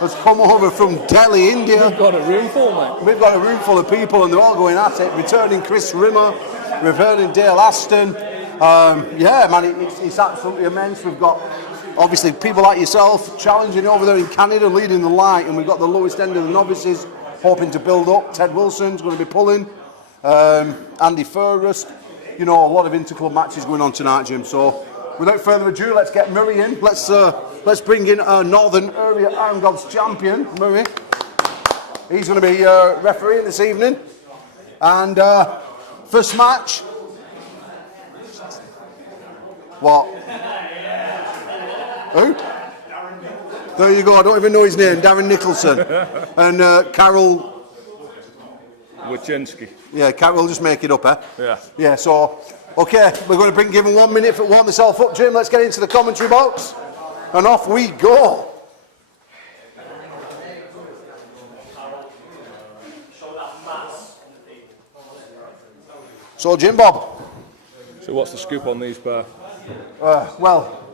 has come over from Delhi, India. We've got a room full, mate. We've got a room full of people and they're all going at it. Returning Chris Rimmer, returning Dale Aston. Yeah, man, it's absolutely immense. We've got, obviously, people like yourself challenging over there in Canada, leading the light, and we've got the lowest end of the novices hoping to build up. Ted Wilson's going to be pulling. Andy Furrest. You know, a lot of interclub matches going on tonight, Jim. So, without further ado, let's get Murray in. Let's bring in our Northern Area Iron Gods champion, Murray. He's going to be refereeing this evening. And first match. What? Who? There you go. I don't even know his name. Darren Nicholson and Carol. Wachinski. Yeah, we'll just make it up, eh? Yeah. Yeah, so, okay, we're going to give him 1 minute for warm myself up, Jim. Let's get into the commentary box. And off we go. So, Jim Bob. So what's the scoop on these pair? Well,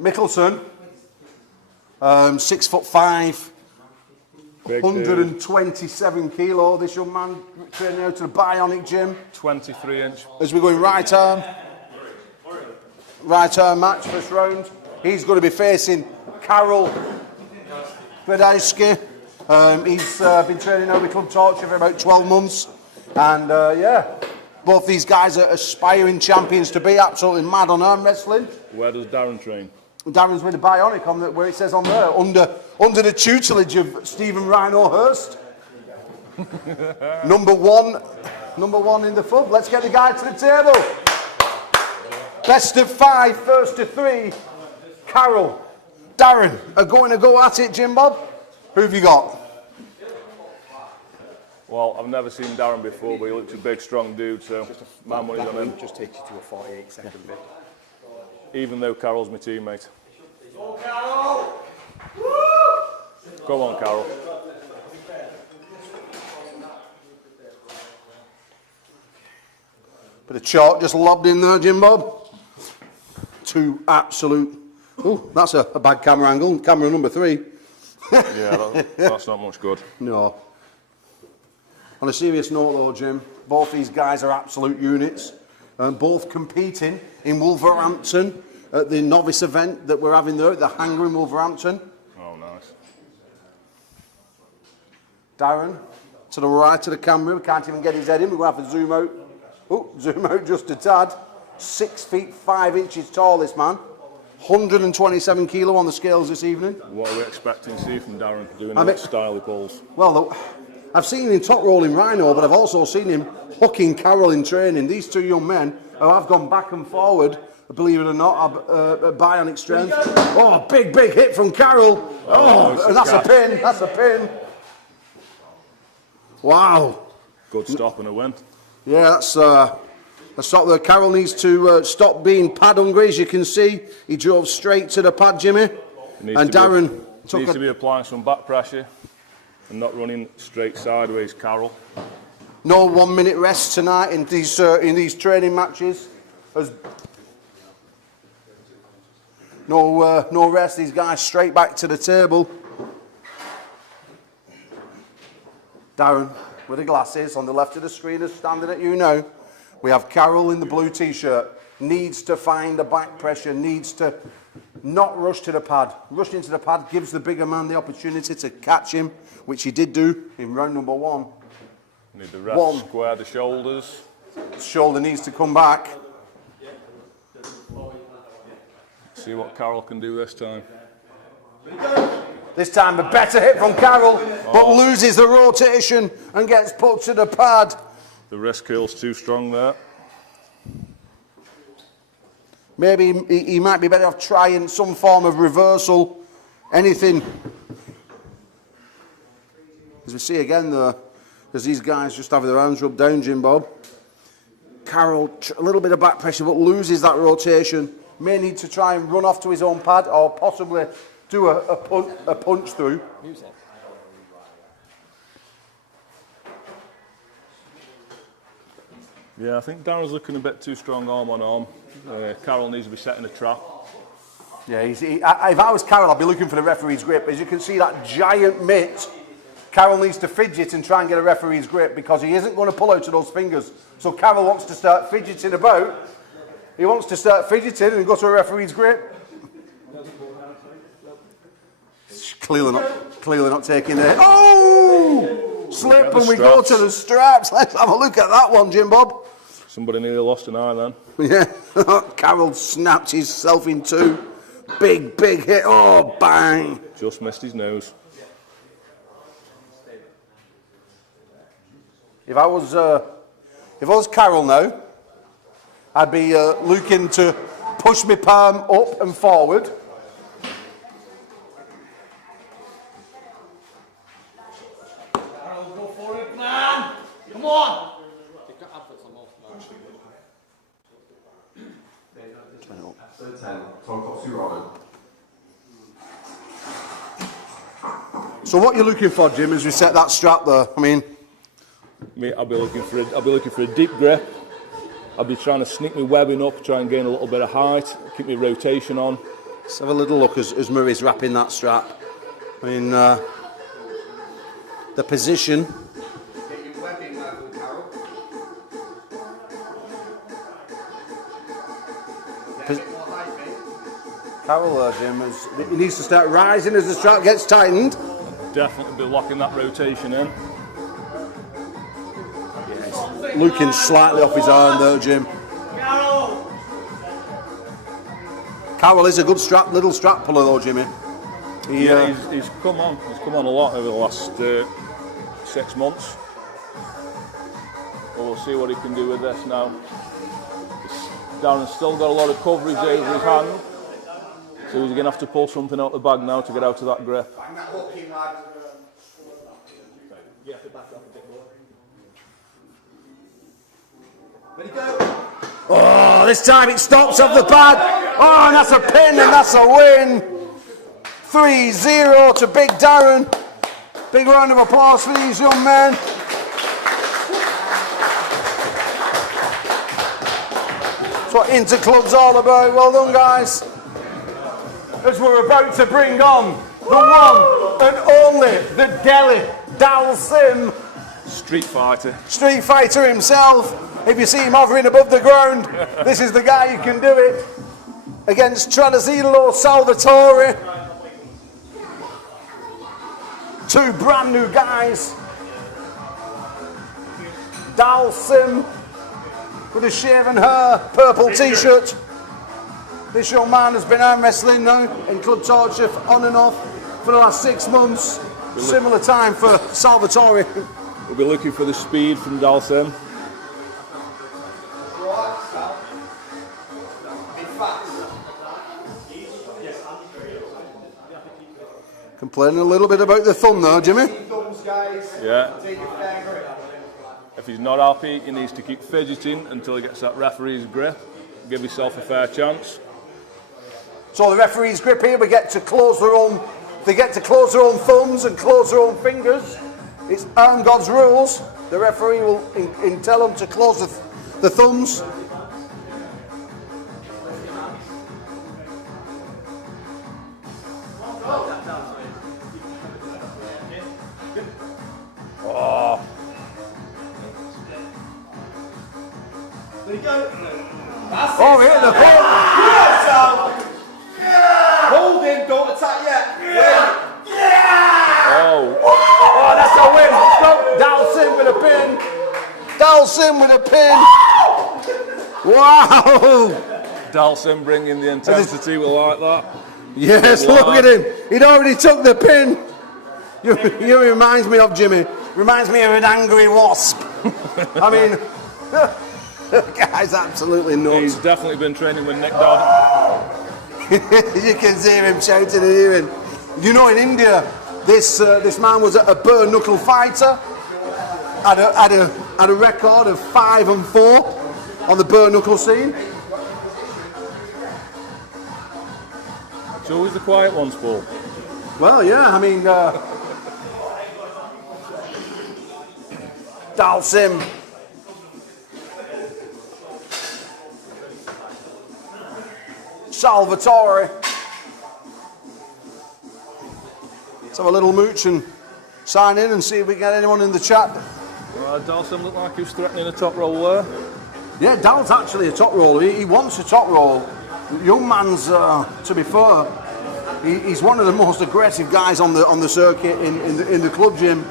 Mickelson, 6'5", Big 127 kilo, this young man training out to the Bionic Gym. 23 inch. As we're going right arm match, first round. He's going to be facing Karol Gradowski. He's been training out with Club Torture for about 12 months. And yeah, both these guys are aspiring champions to be, absolutely mad on arm wrestling. Where does Darren train? Darren's with the Bionic on where it says on there, under the tutelage of Stephen Rhino Hurst. number one in the FUB. Let's get the guy to the table. Best of 5, first to 3. Karol, Darren are going to go at it, Jim Bob. Who have you got? Well, I've never seen Darren before, but he looks a big, strong dude, so my money's on him. Just takes you to a 48-second bit. Even though Carol's my teammate. Go on, Karol. Bit of chalk just lobbed in there, Jim Bob. Two absolute... Oh, that's a bad camera angle. Camera number 3. Yeah, that's not much good. No. On a serious note though, Jim, both these guys are absolute units. Both competing in Wolverhampton at the novice event that we're having there at the Hangar in Wolverhampton. Oh, nice. Darren, to the right of the camera, we can't even get his head in, we're going to have to zoom out. Oh, zoom out just a tad. 6 feet 5 inches tall, this man. 127 kilo on the scales this evening. What are we expecting to see from Darren doing that style he pulls? Well, I've seen him in top rolling Rhino, but I've also seen him hooking Karol in training. These two young men who have gone back and forward, believe it or not, have bionic strength. Oh, big hit from Karol. Oh, that's a pin. That's a pin. Wow. Good stop and a win. Yeah, that's a stop there. Karol needs to stop being pad hungry. As you can see, he drove straight to the pad, Jimmy. And Darren needs to be applying some back pressure and not running straight sideways, Karol. No 1 minute rest tonight in these training matches. No rest. These guys straight back to the table. Darren with the glasses on the left of the screen is standing at you now. We have Karol in the blue t-shirt. Needs to find the back pressure. Needs to not rush to the pad. Rush into the pad gives the bigger man the opportunity to catch him, which he did do in round number 1. Need the ref square the shoulders. Shoulder needs to come back. See what Karol can do this time. This time a better hit from Karol, but loses the rotation and gets put to the pad. The wrist curl's too strong there. Maybe he might be better off trying some form of reversal. Anything. As we see again there, because these guys just have their arms rubbed down, Jim Bob. Karol, a little bit of back pressure, but loses that rotation. May need to try and run off to his own pad or possibly do a punch through. Yeah, I think Darren's looking a bit too strong arm on arm. Karol needs to be setting a trap. Yeah, if I was Carol, I'd be looking for the referee's grip. As you can see, that giant mitt, Carol needs to fidget and try and get a referee's grip because he isn't going to pull out of those fingers. So Carol wants to start fidgeting about. He wants to start fidgeting and go to a referee's grip. Clearly not taking it. Oh! Slip and we go to the straps. Let's have a look at that one, Jim Bob. Somebody nearly lost an eye then. Yeah, Carroll snapped himself in two. Big hit. Oh, bang. Just missed his nose. If I was Carroll now, I'd be looking to push my palm up and forward. Carroll, go for it, man. Come on. So what you're looking for, Jim, is we set that strap there. I mean, I'll be looking for a deep grip. I'll be trying to sneak my webbing up, try and gain a little bit of height, keep my rotation on. let's have a little look as Murray's wrapping that strap. I mean, the position. Get your webbing level, Carol. Get a bit more height, mate. Carroll, Jim, he needs to start rising as the strap gets tightened. Definitely be locking that rotation in. Looking slightly off his arm though, Jim. Carroll is a good little strap puller though, Jimmy. He's come on a lot over the last 6 months. We'll see what he can do with this now. Darren's still got a lot of coverage over his hand, so he's going to have to pull something out the bag now to get out of that grip. Bang that hook in, lad. You have to back off a bit more. Ready, go. Oh, this time it stops off the pad. Oh, and that's a pin and that's a win. 3-0 to Big Darren. Big round of applause for these young men. That's what Interclub's all about. Well done, guys. As we're about to bring on the one and only, the Delhi Dal Sim, Street fighter. Street Fighter himself. If you see him hovering above the ground, this is the guy who can do it. Against Transillo Salvatore. Two brand new guys. Dal Sim with a shaven hair, purple t-shirt. This young man has been arm wrestling now in Club Torture on and off for the last 6 months. Similar time for Salvatore. We'll be looking for the speed from Dalsim. Complaining a little bit about the thumb though, Jimmy. Yeah. If he's not happy, he needs to keep fidgeting until he gets that referee's grip. Give himself a fair chance. So the referee's grip here, they get to close their own thumbs and close their own fingers. It's Arm God's rules. The referee will tell them to close the thumbs. Oh, There you go. Oh, hit the hook. Hold him, don't attack yet. oh, Oh, that's a win. Stop. Dalsim with a pin. Dalsim with a pin. Wow. Dalsim bringing the intensity, we like that. Yes, look at him. He'd already took the pin. You reminds me of Jimmy. Reminds me of an angry wasp. I mean, the guy's absolutely He's nuts. definitely been training with Nick Dodd. You can see him shouting and hearing. You know, in India, this man was a bare knuckle fighter. Had a record of 5 and 4 on the bare knuckle scene. It's always the quiet ones, Paul. Well, yeah, I mean, Dalsim. Salvatore. Let's have a little mooch and sign in and see if we can get anyone in the chat. Dalsim looked like he was threatening a top roll there. Yeah, Dal's actually a top roller. He wants a top roll. Young man's, to be fair, he's one of the most aggressive guys on the circuit in the club gym.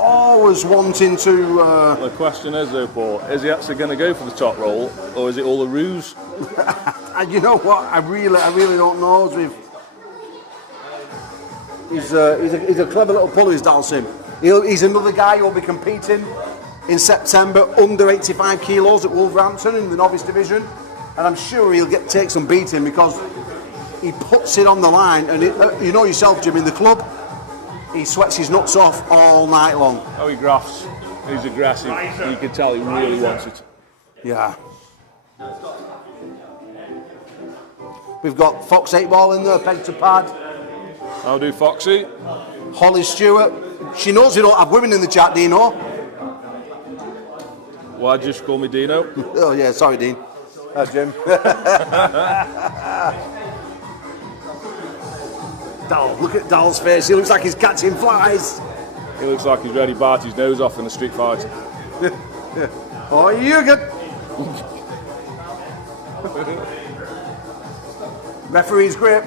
Always wanting to. The question is though, Paul, is he actually going to go for the top roll, or is it all a ruse? And you know what? I really don't know. He's a clever little puller, is Dalsim. He's another guy who'll be competing in September under 85 kilos at Wolverhampton in the novice division, and I'm sure he'll take some beating because he puts it on the line. And you know yourself, Jim, in the club, he sweats his nuts off all night long. Oh, he grafts. He's aggressive. You can tell he really wants it. Yeah. We've got Fox 8 Ball in there, peg to pad. How do Foxy? Holly Stewart. She knows we don't have women in the chat, Dino. Why'd you just call me Dino? Oh yeah, sorry, Dean. Jim. Dal, look at Dal's face. He looks like he's catching flies. He looks like he's ready to bite his nose off in a street fight. Oh, you good? Referee's grip.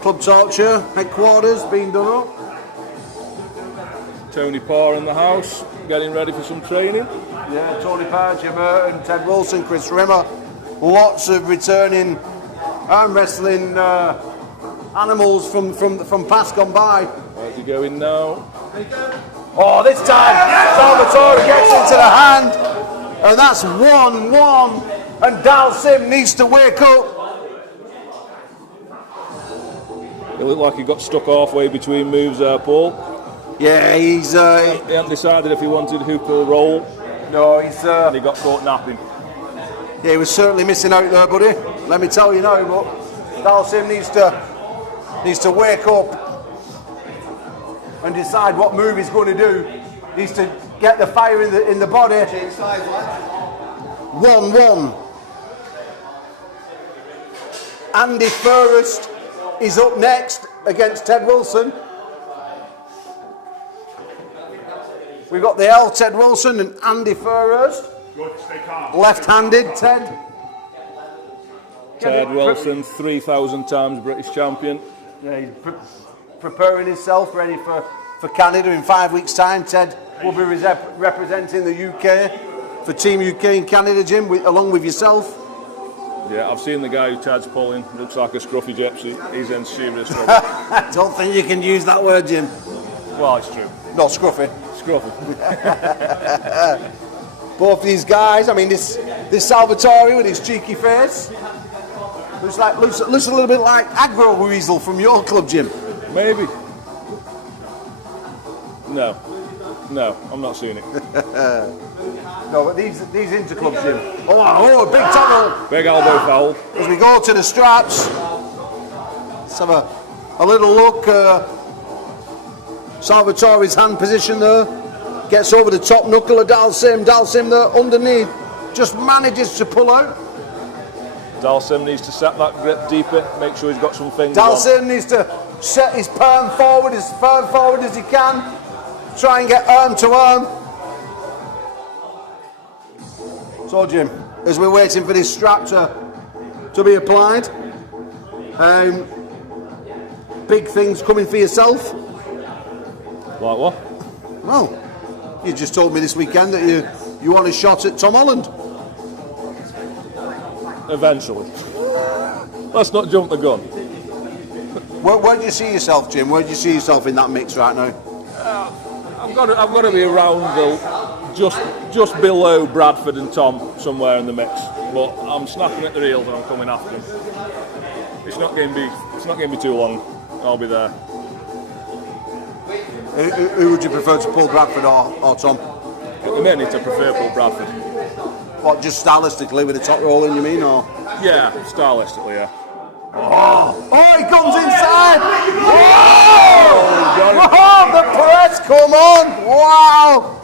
Club Torture, headquarters, being done up. Tony Parr in the house, getting ready for some training. Yeah, Tony Parr, Jim Burton, Ted Wilson, Chris Rimmer. Lots of returning arm wrestling animals from past gone by. Where's he going now? Oh, this time Salvatore gets into the hand, and that's 1-1. And Dalsim needs to wake up. It looked like he got stuck halfway between moves there, Paul. Yeah, he's. He hadn't decided if he wanted hook or roll. No, he's. And he got caught napping. Yeah, he was certainly missing out there, buddy. Let me tell you now, but Dalsim needs to wake up and decide what move he's going to do. He needs to get the fire in the body. 1-1. Andy Furrest is up next against Ted Wilson. We've got the L, Ted Wilson, and Andy Furrest. Good, stay calm. Left-handed, Ted. Ted Wilson, 3,000 times British champion. Yeah, he's preparing himself, ready for Canada in 5 weeks' time. Ted will be representing the UK for Team UK in Canada, Jim, along with yourself. Yeah, I've seen the guy who Ted's pulling. Looks like a scruffy gypsy. He's in serious trouble. I don't think you can use that word, Jim. Well, it's true. No, scruffy. Scruffy. Both these guys, I mean, this Salvatore with his cheeky face looks a little bit like Agro Weasel from your club, Jim. Maybe. No, I'm not seeing it. No, but these interclubs, Jim. Oh, a big tunnel. Big elbow foul. As we go to the straps, let's have a little look. Salvatore's hand position there. Gets over the top knuckle of Dalsim. Dalsim there underneath. Just manages to pull out. Dalsim needs to set that grip deeper, make sure he's got some fingers Dalsim needs to set his palm forward as far forward as he can. Try and get arm to arm. So, Jim, as we're waiting for this strap to be applied, big things coming for yourself. Like what? Well, you just told me this weekend that you want a shot at Tom Holland. Eventually. Let's not jump the gun. Where do you see yourself, Jim? Where do you see yourself in that mix right now? I've got to be around just below Bradford and Tom, somewhere in the mix. But I'm snapping at the reels and I'm coming after him. It's not going to be too long. I'll be there. Who would you prefer to pull, Bradford or Tom? At the minute, I prefer Paul Bradford. What, just stylistically with the top rolling, you mean, or? Yeah, stylistically, yeah. Oh, he comes inside! Oh, the press, come on! Wow!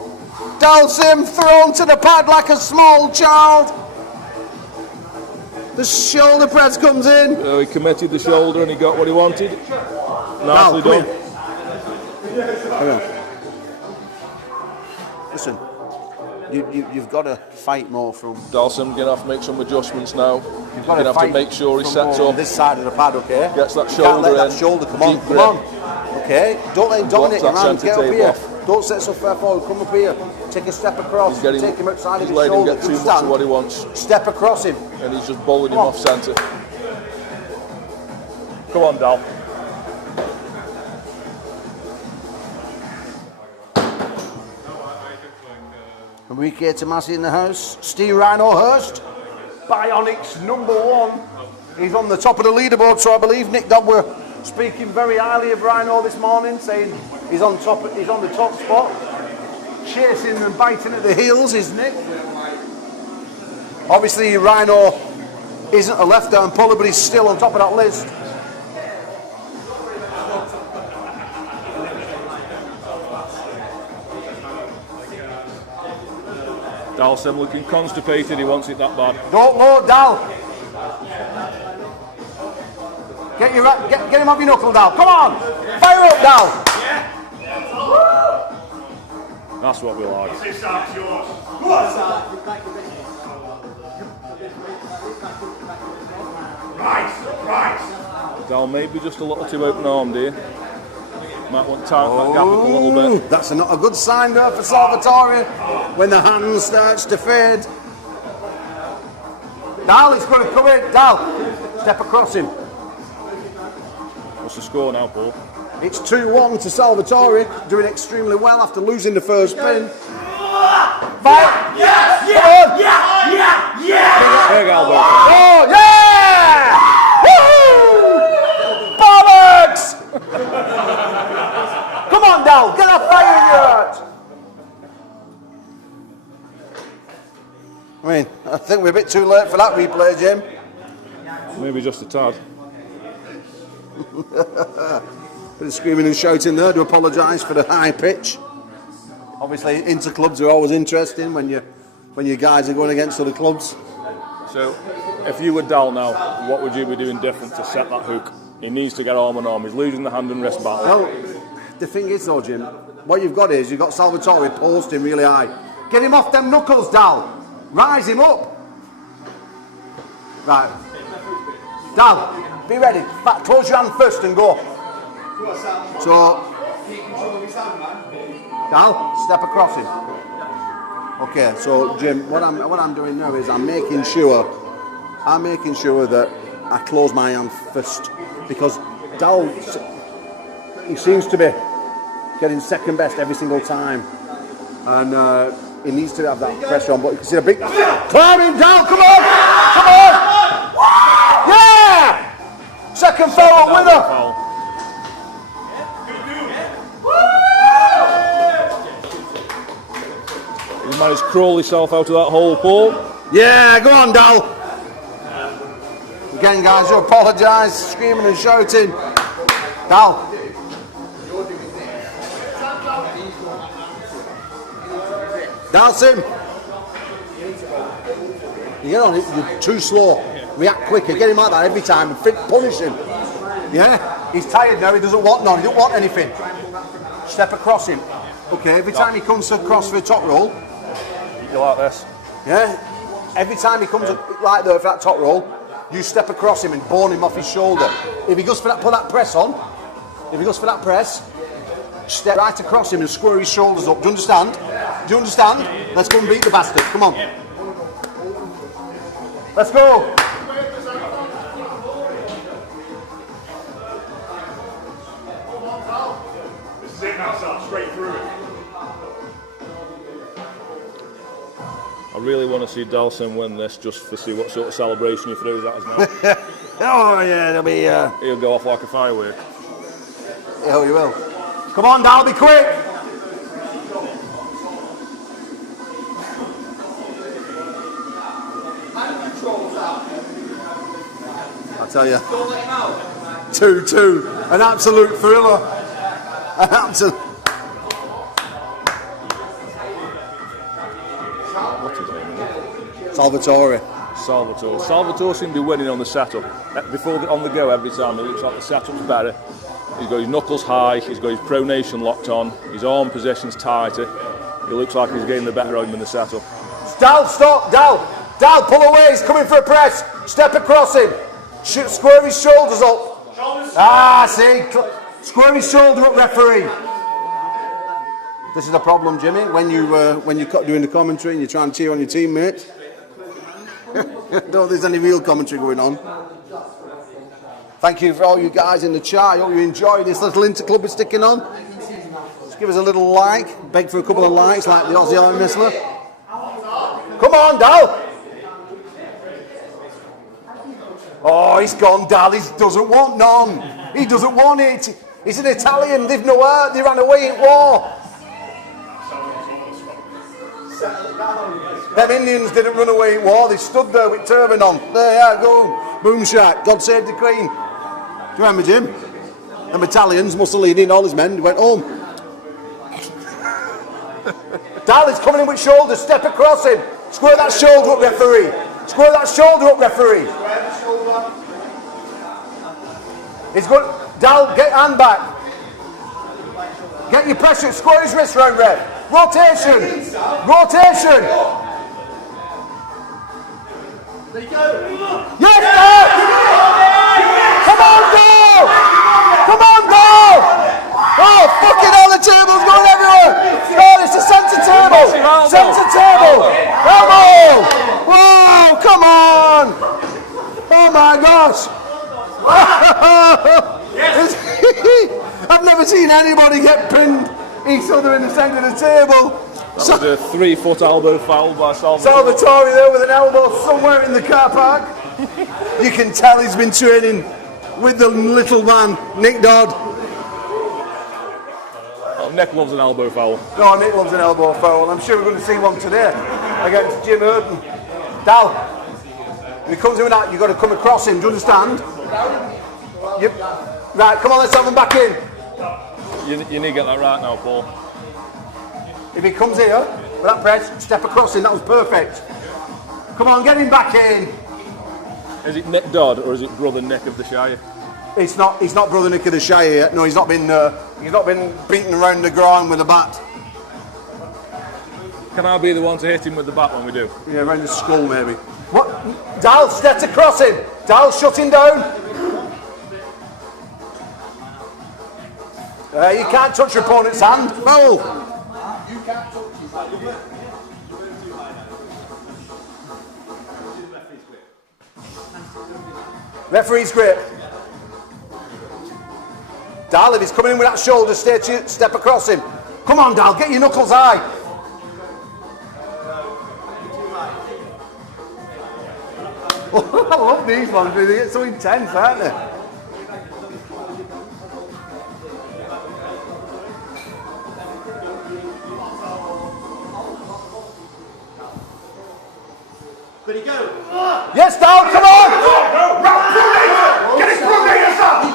Dalsim thrown to the pad like a small child. The shoulder press comes in. He committed the shoulder and he got what he wanted. Nicely come done. Hang on. Listen, you've got to fight more from. Dalsum going to have to make some adjustments now. You've got Going to have to fight make sure he from sets more on up. this side of the pad, okay? Gets that Can't shoulder let in. that shoulder come on. Deep Come grip. on. Okay. Don't let him dominate your Blocks that hands. Get up centre here. table Don't set so far forward. Come up here. Take a step across. Getting, Take him outside of he's his letting him shoulder. get too Do much stand. of what he wants, Step across him. and he's just bowling him Come on. off centre. Come on, Dal. Enrique Tomasi in the house. Steve Rhino Hurst. Bionics #1. He's on the top of the leaderboard, so I believe Nick Dobb were speaking very highly of Rhino this morning, saying he's on top. He's on the top spot. Chasing and biting at the heels is Nick. Obviously, Rhino isn't a left-arm puller, but he's still on top of that list. Dalsum looking constipated, he wants it that bad. Don't load, Dal. Get him off your knuckle, Dal. Come on, fire up, Dal. That's what we like. Dal maybe just a little too open-armed here. Might want to tighten that gap up a little bit. That's not a good sign there for Salvatore when the hand starts to fade. Dal, it's going to come in. Dal, step across him. What's the score now, Paul? It's 2-1 to Salvatore, doing extremely well after losing the first pin. Fight! Yes! Come on! Yeah! Yeah! Yeah! Big elbow. Oh, yeah! Woohoo! Bollocks! Come on, Dal, get that fire in your heart. I mean, I think we're a bit too late for that replay, Jim. Maybe just a tad. Bit of screaming and shouting there to apologise for the high pitch. Obviously, inter-clubs are always interesting when you guys are going against other clubs. So, if you were Dal now, what would you be doing different to set that hook? He needs to get arm and arm. He's losing the hand and wrist battle. Well, the thing is though, Jim, what you've got is you've got Salvatore posting really high. Get him off them knuckles, Dal. Rise him up. Right. Dal, be ready. Close your hand first and go. So, Dal, step across him. Okay, so Jim, what I'm doing now is I'm making sure that I close my hand first, because Dal, he seems to be getting second best every single time, and he needs to have that pressure on. But you can see the big climb him down. Come on, come on, yeah! Second foul winner. Foul. He's managed to crawl himself out of that hole, Paul. Yeah, go on, Dal. Again, guys, you apologise, screaming and shouting. Dal. Dalsum. You get on it, you're too slow. React quicker, get him like that every time and punish him. Yeah, he's tired now, he doesn't want none, he don't want anything. Step across him. Okay, every time he comes across for a top roll, You like this? yeah, every time he comes like that for that top roll, you step across him and bone him off his shoulder. If he goes for that, put that press on. If he goes for that press, step right across him and square his shoulders up. Do you understand? Do you understand? Let's go and beat the bastard. Come on. Let's go. This is it now, Sal, straight through it. I really want to see Dalsum win this just to see what sort of celebration he throws at us now. Oh yeah, it'll be. He'll go off like a firework. Yeah, you will. Come on, Dal, be quick. I tell you, 2-2, an absolute thriller. An absolute. What's his name? Salvatore. Salvatore. Salvatore seems to be winning on the setup. On the go every time, it looks like the setup's better. He's got his knuckles high, he's got his pronation locked on, his arm position's tighter. He looks like he's getting the better of him in the setup. Dal, stop, Dal! Dal, pull away, he's coming for a press. Step across him. Square his shoulders up. See? Square his shoulder up, referee. This is the problem, Jimmy, when you're doing the commentary and you're trying to cheer on your teammates. Don't think there's any real commentary going on. Thank you for all you guys in the chat. I hope you enjoy this little interclub we're sticking on. Just give us a little like. Beg for a couple of likes like the Aussie Arm Wrestler. Come on, Dal! Oh, he's gone, Dal. He doesn't want none. He doesn't want it. He's an Italian. They've no heart. They ran away in war. Them Indians didn't run away in war. They stood there with turban on. There you go. Boom shack. God save the Queen. Do you remember, Jim? Them Italians, Mussolini and all his men went home. Dal is coming in with shoulders. Step across him. Square that shoulder up, referee. Square that shoulder up, referee. He's good. Dal, get hand back. Get your pressure. Square his wrist round, ref. Rotation. Rotation. Yes, Dal! Come on, Dal! Come on, Dal! Oh, fucking hell, the table's going everywhere! Oh, it's a centre table! Centre table! Elbow! Whoa, come on! Oh my gosh! I've never seen anybody get pinned each other in the centre of the table. That was a 3-foot elbow foul by Salvatore. Salvatore there with an elbow somewhere in the car park. You can tell he's been training with the little man, Nick Dodd. Oh, Nick loves an elbow foul. No, Nick loves an elbow foul, and I'm sure we're going to see one today against Jim Hurton. Dal, if he comes in with that, you've got to come across him, do you understand? Yep. Right, come on, let's have him back in. You need to get that right now, Paul. If he comes here with that press, step across him, that was perfect. Come on, get him back in. Is it Nick Dodd or is it brother Nick of the Shire? He's not brother Nick of the Shire yet. No, he's not been beaten around the ground with a bat. Can I be the one to hit him with the bat when we do? Yeah, around the skull maybe. What? Dal, step across him. Dal, shut him down. You can't touch your opponent's hand. Foul. Referee's grip. Dal, if he's coming in with that shoulder, step across him. Come on, Dal, get your knuckles high. I love these ones, they get so intense, aren't they? But he go. Yes, Dal, come on! Get his pronator, son!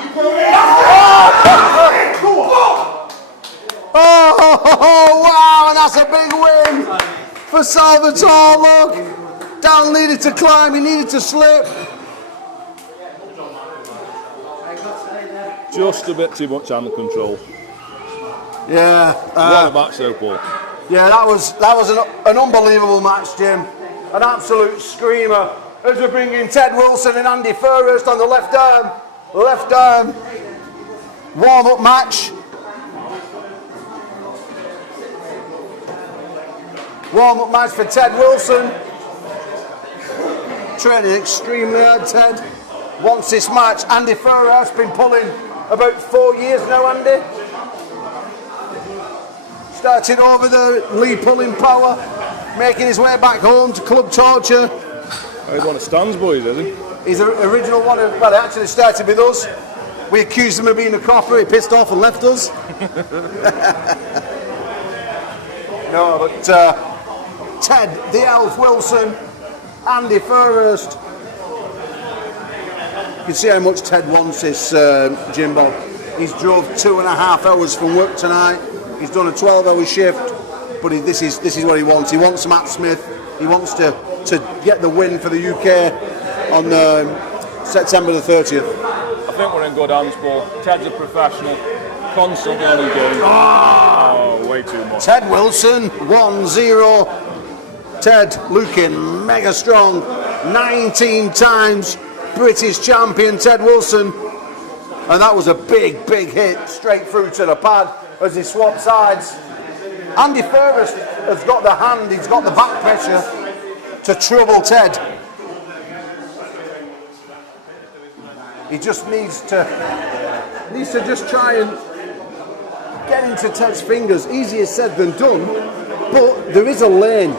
Oh, wow, and that's a big win for Salvatore, look. Dal needed to climb, he needed to slip. Just a bit too much hand control. Yeah. What a match though, Paul. Yeah, that was an unbelievable match, Jim. An absolute screamer. As we're bringing Ted Wilson and Andy Furhurst on the left arm. Warm-up match. Warm-up match for Ted Wilson. Training extremely hard, Ted. Wants this match. Andy Furhurst been pulling about 4 years now, Andy. Started over the Lee pulling power, making his way back home to Club Torture. He's one of Stan's boys, isn't he? He's the original one of, well, he actually started with us. We accused him of being a copper, he pissed off and left us. No, but Ted, the Elf Wilson, Andy Furhurst. You can see how much Ted wants this, Jimbo. He's drove 2.5 hours from work tonight. He's done a 12-hour shift, but this is what he wants. He wants Matt Smith. He wants to to get the win for the UK on September the 30th. I think we're in good hands, Paul. Ted's a professional, constantly on his game. Oh, way too much. Ted Wilson, 1-0. Ted looking mega strong. 19 times British champion Ted Wilson. And that was a big hit straight through to the pad as he swapped sides. Andy Ferris has got the hand, he's got the back pressure to trouble Ted. He just needs to just try and get into Ted's fingers. Easier said than done, but there is a lane.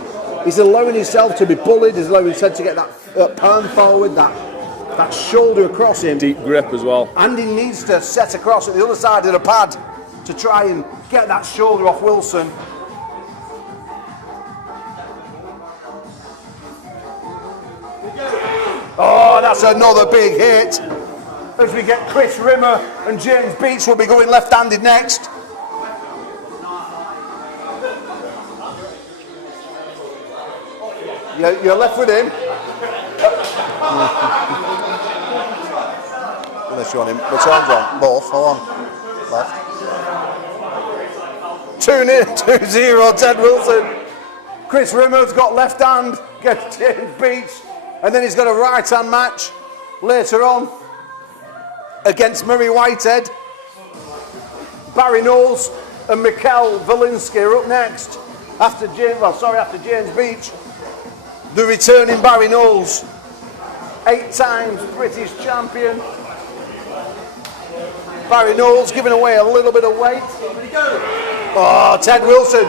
He's allowing himself to be bullied, he's allowing Ted to get that palm forward, that shoulder across him. Deep grip as well. And he needs to set across at the other side of the pad to try and get that shoulder off Wilson. Oh, that's another big hit. As we get Chris Rimmer and James Beach will be going left-handed next. You're left with him. Unless you want him. Which one's on? Both. Hold on. Left. 2-0 Ted Wilson. Chris Rimmer's got left hand. Gets James Beach. And then he's got a right hand match later on against Murray Whitehead. Barry Knowles and Mikhail Valinsky are up next. After James Beach. The returning Barry Knowles. 8 times British champion. Barry Knowles giving away a little bit of weight. Oh, Ted Wilson.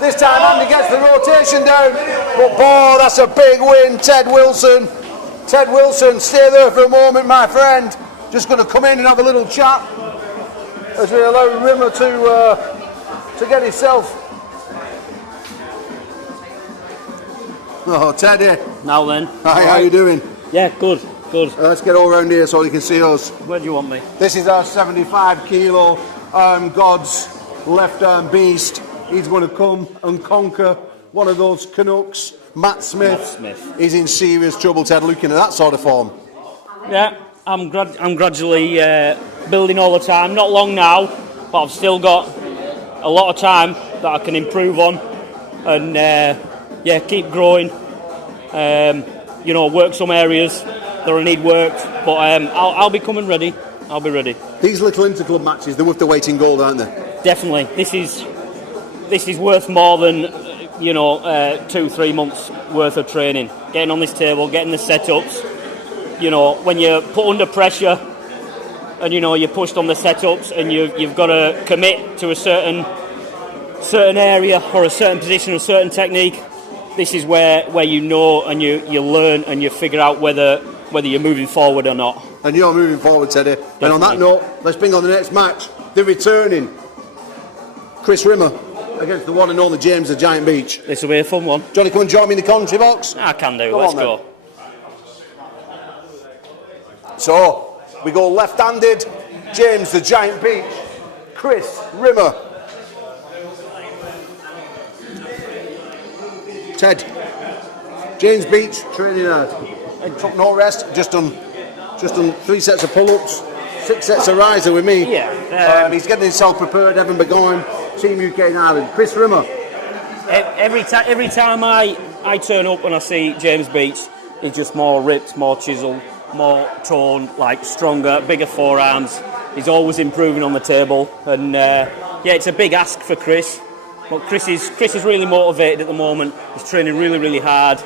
This time Andy gets the rotation down. But boy, that's a big win, Ted Wilson. Ted Wilson, stay there for a moment, my friend. Just going to come in and have a little chat as we allow Rimmer to get himself. Oh, Teddy. Now then. Hi, how you doing? Yeah, good. Let's get all around here so you can see us. Where do you want me? This is our 75 kilo God's left arm beast. He's going to come and conquer one of those Canucks, Matt Smith. He's in serious trouble, Ted, looking at that sort of form. Yeah, I'm gradually building all the time. Not long now, but I've still got a lot of time that I can improve on and keep growing. Work some areas that I need worked, but I'll be coming ready. I'll be ready. These little interclub matches, they're worth the weight in gold, aren't they? Definitely. This is worth more than 2-3 months worth of training. Getting on this table, getting the setups. When you're put under pressure and you're pushed on the setups and you've got to commit to a certain area or a certain position or a certain technique. This is where you know and you learn and you figure out whether you're moving forward or not. And you're moving forward, Teddy. Definitely. And on that note, let's bring on the next match. The returning Chris Rimmer against the one and only James the Giant Beach. This will be a fun one. Johnny, come and join me in the commentary box. I can do. Let's go. So, we go left-handed, James the Giant Beach, Chris Rimmer. Ted, James Beach training hard. Took no rest, just done 3 sets of pull-ups, 6 sets of riser with me. Yeah. He's getting himself prepared. Evan Burgoyne, Team UK in Ireland. Chris Rimmer. Every time I turn up and I see James Beach, he's just more ripped, more chiseled, more toned, like stronger, bigger forearms. He's always improving on the table, and it's a big ask for Chris. But Chris is really motivated at the moment. He's training really, really hard.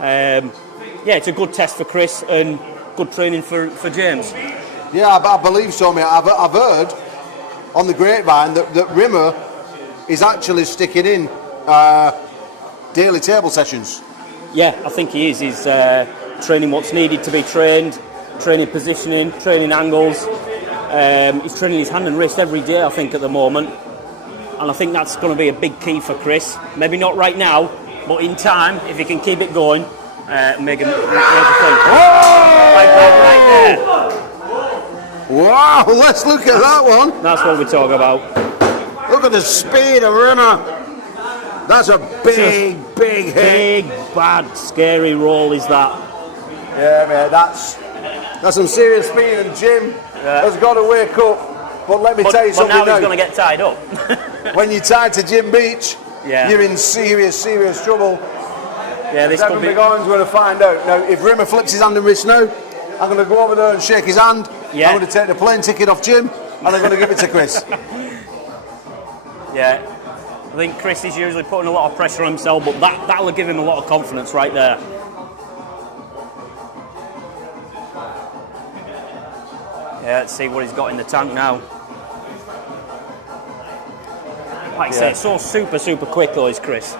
It's a good test for Chris and good training for James. Yeah, I believe so, mate. I've heard on the grapevine that Rimmer is actually sticking in daily table sessions. Yeah, I think he is. He's training what's needed to be trained, training positioning, training angles. He's training his hand and wrist every day, I think, at the moment. And I think that's going to be a big key for Chris. Maybe not right now, but in time, if he can keep it going, make a thing. Right there. Wow, let's look at that one. That's what we talk about. Look at the speed of Rimmer. That's a big hit. Big, bad, scary roll is that. Yeah, mate, that's some serious speed, and Jim has got to wake up. But let me tell you But something now now. he's going to get tied up. When you're tied to Jim Beach, Yeah. you're in serious trouble. Yeah, this could Devon be. McGowan's going to find out. Now, if Rimmer flips his hand and wrist now, I'm going to go over there and shake his hand. Yeah. I'm going to take the plane ticket off Jim, and I'm going to give it to Chris. Yeah. I think Chris is usually putting a lot of pressure on himself, but that'll give him a lot of confidence right there. Yeah, let's see what he's got in the tank now. Like I say, so super quick though is Chris.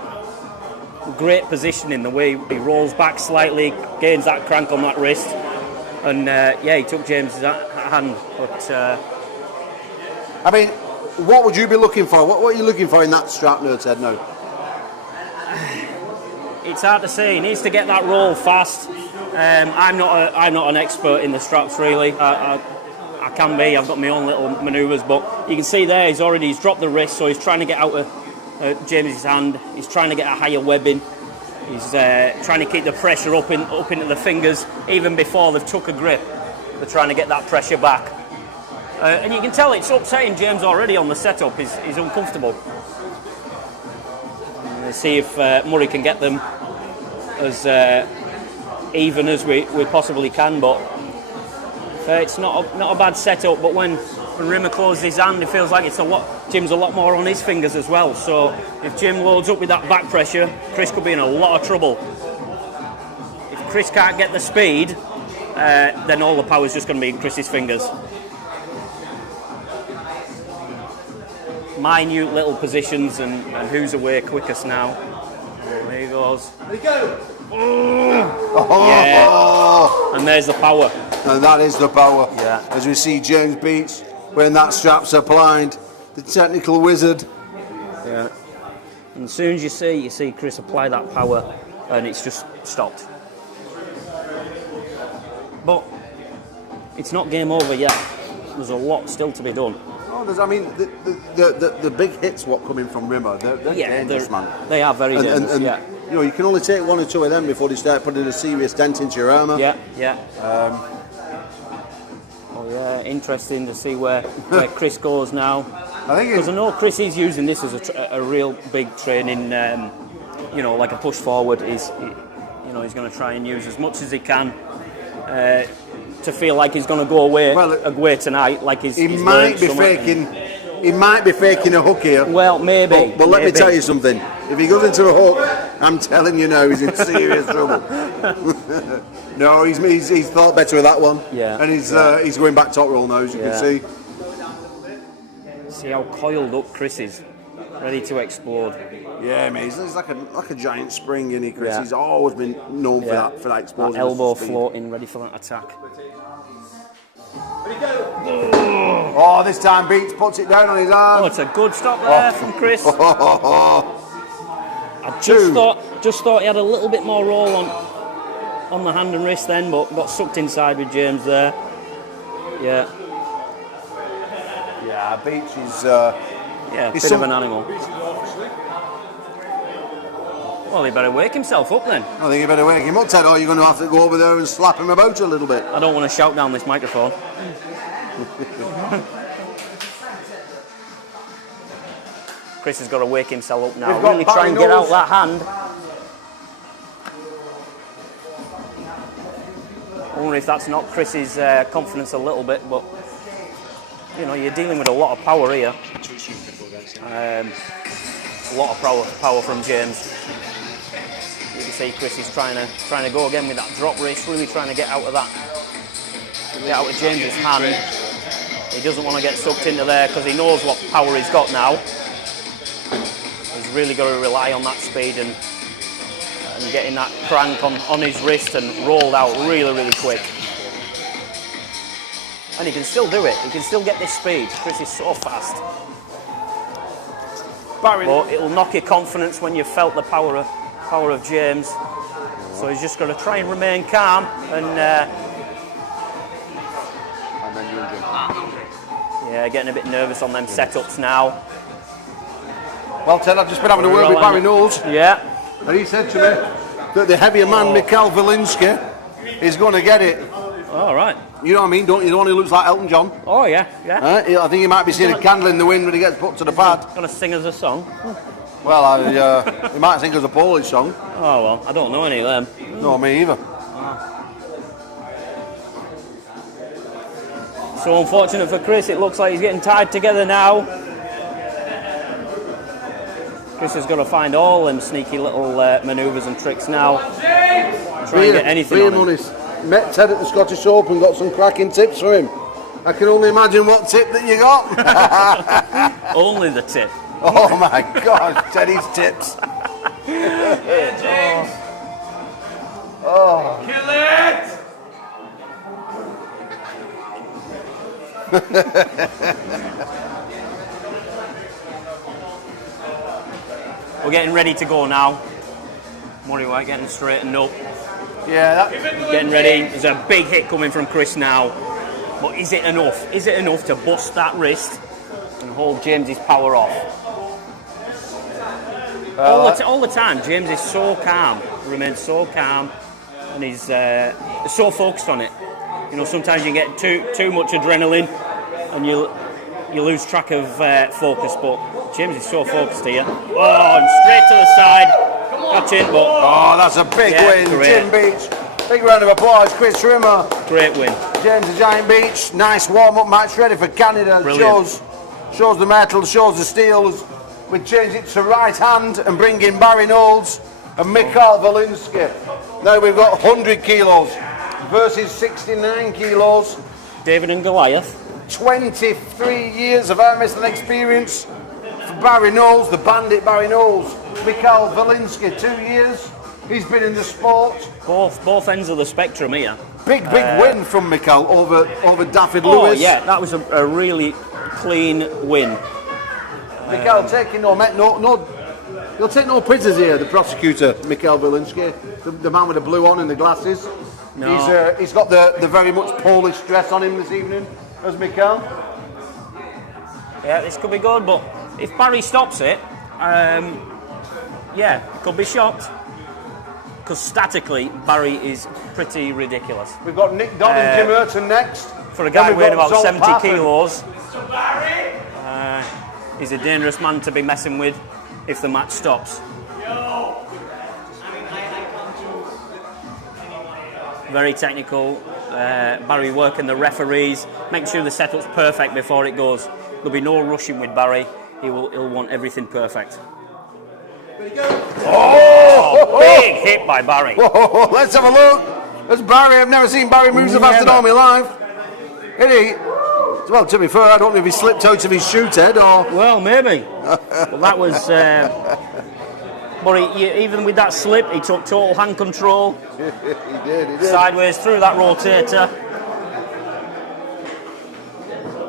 Great positioning, the way he rolls back slightly, gains that crank on that wrist, and he took James's hand. But I mean, what would you be looking for? What are you looking for in that strap, Nerd's Head now? it's hard to say. He needs to get that roll fast. I'm not an expert in the straps really. I can be. I've got my own little manoeuvres, but you can see there he's dropped the wrist, so he's trying to get out of James's hand. He's trying to get a higher webbing. He's trying to keep the pressure up into the fingers even before they've took a grip. They're trying to get that pressure back, and you can tell it's upsetting James already on the setup. He's uncomfortable. Let's see if Murray can get them as even as we possibly can, but. It's not a bad setup, but when Rimmer closes his hand, it feels like Jim's a lot more on his fingers as well. So if Jim loads up with that back pressure, Chris could be in a lot of trouble. If Chris can't get the speed, then all the power's just going to be in Chris's fingers. Minute little positions and who's away quickest now. Oh, there he goes. There you go. Yeah. And there's the power. And that is the power. Yeah. As we see James Beach, when that strap's applied, the technical wizard. Yeah. And as soon as you see Chris apply that power, and it's just stopped. But it's not game over yet. There's a lot still to be done. Oh, I mean, the big hits what coming from Rimmer, they're dangerous, man. They are very dangerous. And, yeah. You know, you can only take one or two of them before they start putting a serious dent into your armour. Yeah. Interesting to see where Chris goes now. I think because I know Chris is using this as a real big training, like a push forward. He's going to try and use as much as he can to feel like he's going to go away tonight. Like he might be faking. He might be faking a hook here. Well, maybe. But let me tell you something. If he goes into a hook, I'm telling you now, he's in serious trouble. No, he's thought better of that one. Yeah. And he's going back top roll now, as you can see. See how coiled up Chris is, ready to explode. Yeah, mate, he's like a giant spring, isn't he, Chris? Yeah. He's always been known for that explosion. That elbow floating, ready for that attack. Oh, this time Beach puts it down on his arm. Oh, it's a good stop there from Chris. I just thought he had a little bit more roll on the hand and wrist then, but got sucked inside with James there. Yeah. Yeah, Beach is... a bit of an animal. Well, he better wake himself up then. I think you better wake him up, Ted, or you're going to have to go over there and slap him about a little bit. I don't want to shout down this microphone. Chris has got to wake himself up now. Really try and get out that hand. I wonder if that's knocked Chris's confidence a little bit, but you're dealing with a lot of power here. A lot of power from James. You can see Chris is trying to go again with that drop wrist, really trying to get out of James's hand. He doesn't want to get sucked into there because he knows what power he's got now. He's really got to rely on that speed and getting that crank on his wrist and rolled out really, really quick. And he can still do it. He can still get this speed. Chris is so fast. But it'll knock your confidence when you've felt the power of James. So he's just got to try and remain calm and getting a bit nervous on them setups now. Well, Ted, I've just been having a word with Barry Knowles, Yeah. and he said to me that the heavier man, Mikhail Valinsky, is going to get it. All right. You know what I mean? Don't you? The one who looks like Elton John. Oh yeah, yeah. I think he might be seeing a candle in the wind when he gets put to the pad. Gonna sing us a song. Well, he might think it's a Polish song. Oh well, I don't know any of them. No, me either. So unfortunate for Chris, it looks like he's getting tied together now. Chris has got to find all them sneaky little manoeuvres and tricks now. Try and get anything on him. Met Ted at the Scottish Open, got some cracking tips for him. I can only imagine what tip that you got. Only the tip. Oh my God, Teddy's tips. Yeah, James. Oh. Kill it. We're getting ready to go now. Murray White getting straightened up. Yeah, Getting ready. There's a big hit coming from Chris now. But is it enough? Is it enough to bust that wrist and hold James's power off? All the time, James is so calm. Remains so calm, and he's so focused on it. You know, sometimes you get too much adrenaline, and you lose track of focus. But James is so focused here. Oh, and straight to the side. That's it, but oh, that's a big win. Great. Jim Beach. Big round of applause, Chris Rimmer. Great win. James the Giant Beach. Nice warm-up match, ready for Canada. Brilliant. Shows the metal, shows the steels. We change it to right hand and bring in Barry Knowles and Mikhail Valinsky. Now we've got 100 kilos versus 69 kilos. David and Goliath. 23 years of arm wrestling experience for Barry Knowles, the bandit Barry Knowles. Mikhail Valinsky, 2 years. He's been in the sport. Both ends of the spectrum here. Big win from Mikhail over Daffyd Oh Lewis. yeah, that was a really clean win. Mikhail taking he'll take no prisoners here, the prosecutor, Mikhail Valinsky, the man with the blue on and the glasses. No. He's got the very much Polish dress on him this evening, as Mikhail. Yeah, this could be good, but if Barry stops it, yeah, could be shocked. Because statically, Barry is pretty ridiculous. We've got Nick Dodd and Jim Urton next. For a guy Then we've weighing got about Zolt 70 Paffen. kilos, he's a dangerous man to be messing with if the match stops. Very technical. Barry working the referees, making sure the setup's perfect before it goes. There'll be no rushing with Barry. He'll want everything perfect. Oh, big hit by Barry. Whoa, let's have a look. There's Barry. I've never seen Barry move so fast in all my life. Did he? Well, to be fair, I don't know if he slipped out of his shoot head or... Well, maybe. Well, that was... but even with that slip, he took total hand control. he did. Sideways through that rotator.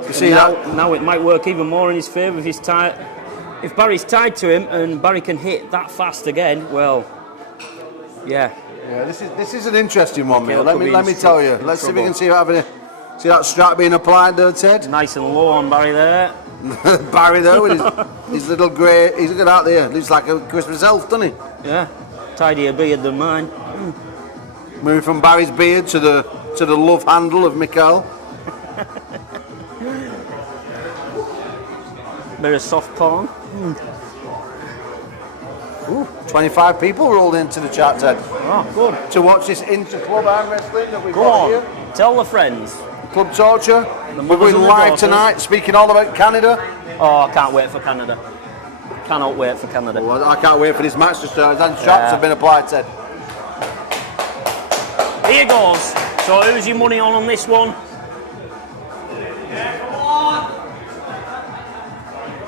You see now it might work even more in his favour if he's tied. If Barry's tied to him and Barry can hit that fast again, well, yeah. Yeah, this is an interesting one, Okay, mate. Let me tell you. Let's see if we can see that strap being applied there, Ted. Nice and low on Barry there. Barry though, with his little grey. He's looking out there. Looks like a Christmas elf, doesn't he? Yeah, tidier beard than mine. Moving from Barry's beard to the love handle of Mikhail. Bit of soft porn. 25 people rolled into the chat, Ted, Oh, good. to watch this inter-club arm wrestling that we've Go got on. here. Tell the friends. Club Torture. We're mothers going and the live daughters. tonight, speaking all about Canada. Oh, I can't wait for Canada. Cannot wait for Canada. Well, I can't wait for this match to start. And straps have been applied, Ted. Here goes. So who's your money on this one?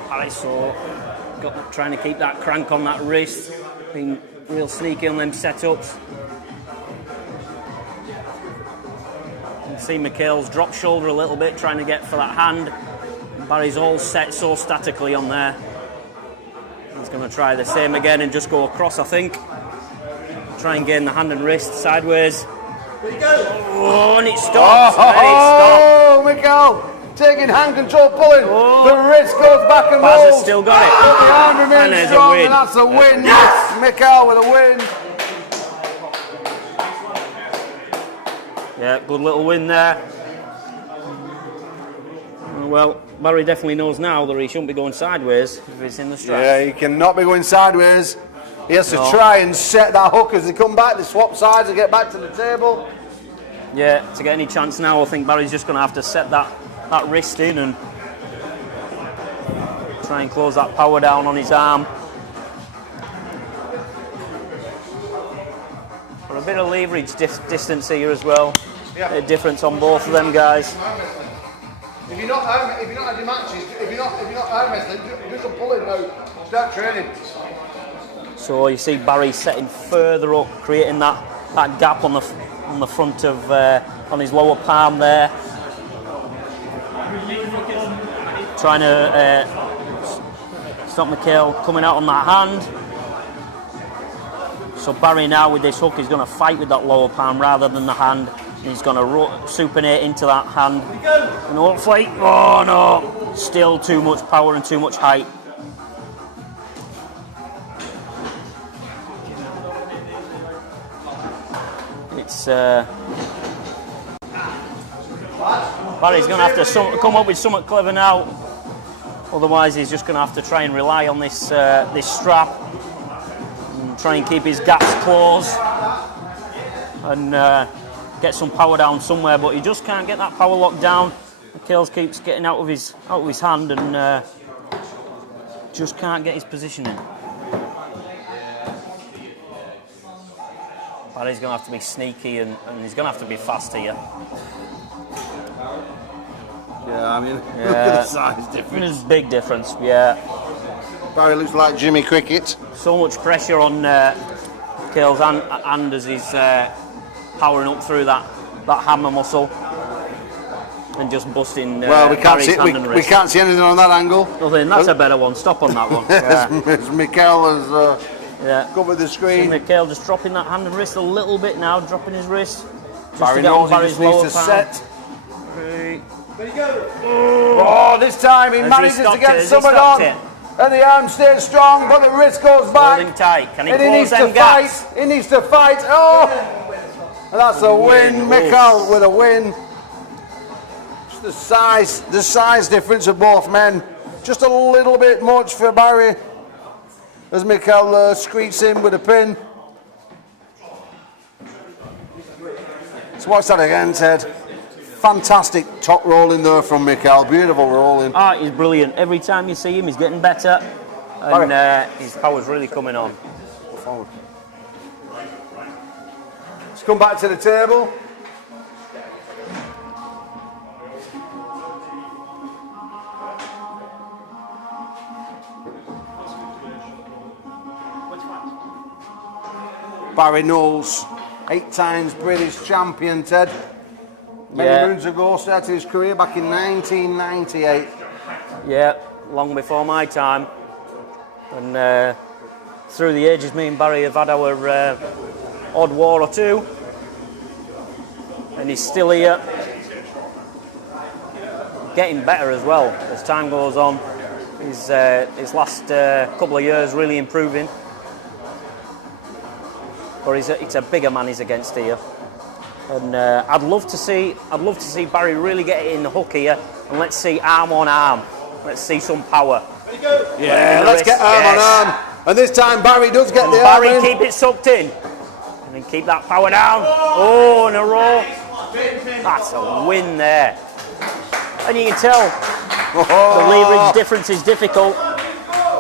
Alright, so trying to keep that crank on that wrist. Being real sneaky on them setups. You can see Mikhail's drop shoulder a little bit, trying to get for that hand. Barry's all set so statically on there. He's going to try the same again and just go across, I think. Try and gain the hand and wrist sideways. Oh, and it stops. And it stopped. Oh, Mikhail! taking hand control, pulling. The wrist goes back and Baz has rolls. still got it. But the arm And remains there's a strong, win. and that's a win. Yes, Mikael with a win. Yeah, good little win there. Well, Barry definitely knows now that he shouldn't be going sideways if he's in the strap. Yeah, he cannot be going sideways. He has to No. try and set that hook as they come back. They swap sides and get back to the table. Yeah, to get any chance now, I think Barry's just going to have to set that wrist in and try and close that power down on his arm. For a bit of leverage distance here as well. A difference on both of them guys. If you're not at your matches, if you're not arm wrestling, do some pulling now. Start training. So you see Barry setting further up, creating that gap on the front of on his lower palm there. Trying to stop Mikael coming out on that hand. So Barry now with this hook is going to fight with that lower palm rather than the hand. And he's going to supinate into that hand. And hopefully, oh no, still too much power and too much height. It's Barry's going to have to come up with something clever now. Otherwise, he's just going to have to try and rely on this this strap and try and keep his gaps closed and get some power down somewhere. But he just can't get that power locked down. Mikael keeps getting out of his hand and just can't get his position in. Barry's going to have to be sneaky and he's going to have to be fast here. Yeah, I mean, look Yeah. at the size difference. There's a big difference, yeah. Barry looks like Jimmy Cricket. So much pressure on Mikael's hand as he's powering up through that hammer muscle and just busting Well, we can't Barry's see hand and we wrist. can't see anything on that angle. Nothing, that's a better one. Stop on that one. Yeah. As Mikael has Yeah. covered the See screen. Mikael just dropping that hand and wrist a little bit now, dropping his wrist. Just Barry to get on knows he Barry's just needs lower to palm. set. Right. Oh, this time he Has he manages to stopped get it? Has he someone stopped on. it? And the arm stays strong, but the wrist goes back. Holding tight. Can he And he close needs to them gaps? fight. He needs to fight. Oh! And that's a win. Mikael with a win. Just the size difference of both men. Just a little bit much for Barry. As Mikael screeds in with a pin. So watch that again, Ted. Fantastic top rolling there from Mikael. Beautiful rolling. Ah, he's brilliant. Every time you see him, he's getting better. And his power's really coming on. Forward. Let's come back to the table. Barry Knowles, 8 times British champion, Ted. Many moons ago, started his career back in 1998. Yeah, long before my time. And through the ages, me and Barry have had our odd war or two. And he's still here. Getting better as well as time goes on. His last couple of years really improving. But it's a bigger man he's against here. And I'd love to see Barry really get it in the hook here, and let's see arm on arm. Let's see some power. Yeah, let's get arm on arm. And this time Barry does get the Barry, arm in. keep it sucked in, and then keep that power down. Oh, in a row. That's a win there. And you can tell the leverage difference is difficult.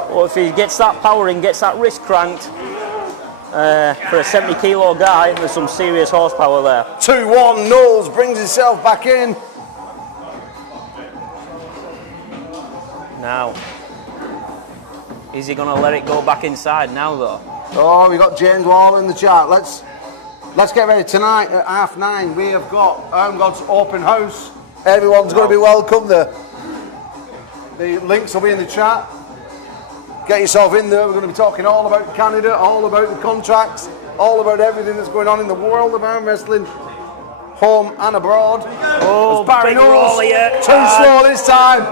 Or if he gets that power in, gets that wrist cranked. For a 70 kilo guy, there's some serious horsepower there. 2-1, Knowles brings himself back in. Now, is he going to let it go back inside now though? Oh, we got James Wall in the chat. Let's get ready. Tonight at 9:30 we have got God's open house. Everyone's going to be welcome there. The links will be in the chat. Get yourself in there. We're going to be talking all about Canada, all about the contracts, all about everything that's going on in the world of arm wrestling. home and abroad. Oh, As Barry big Knowles, roll here. too slow this time.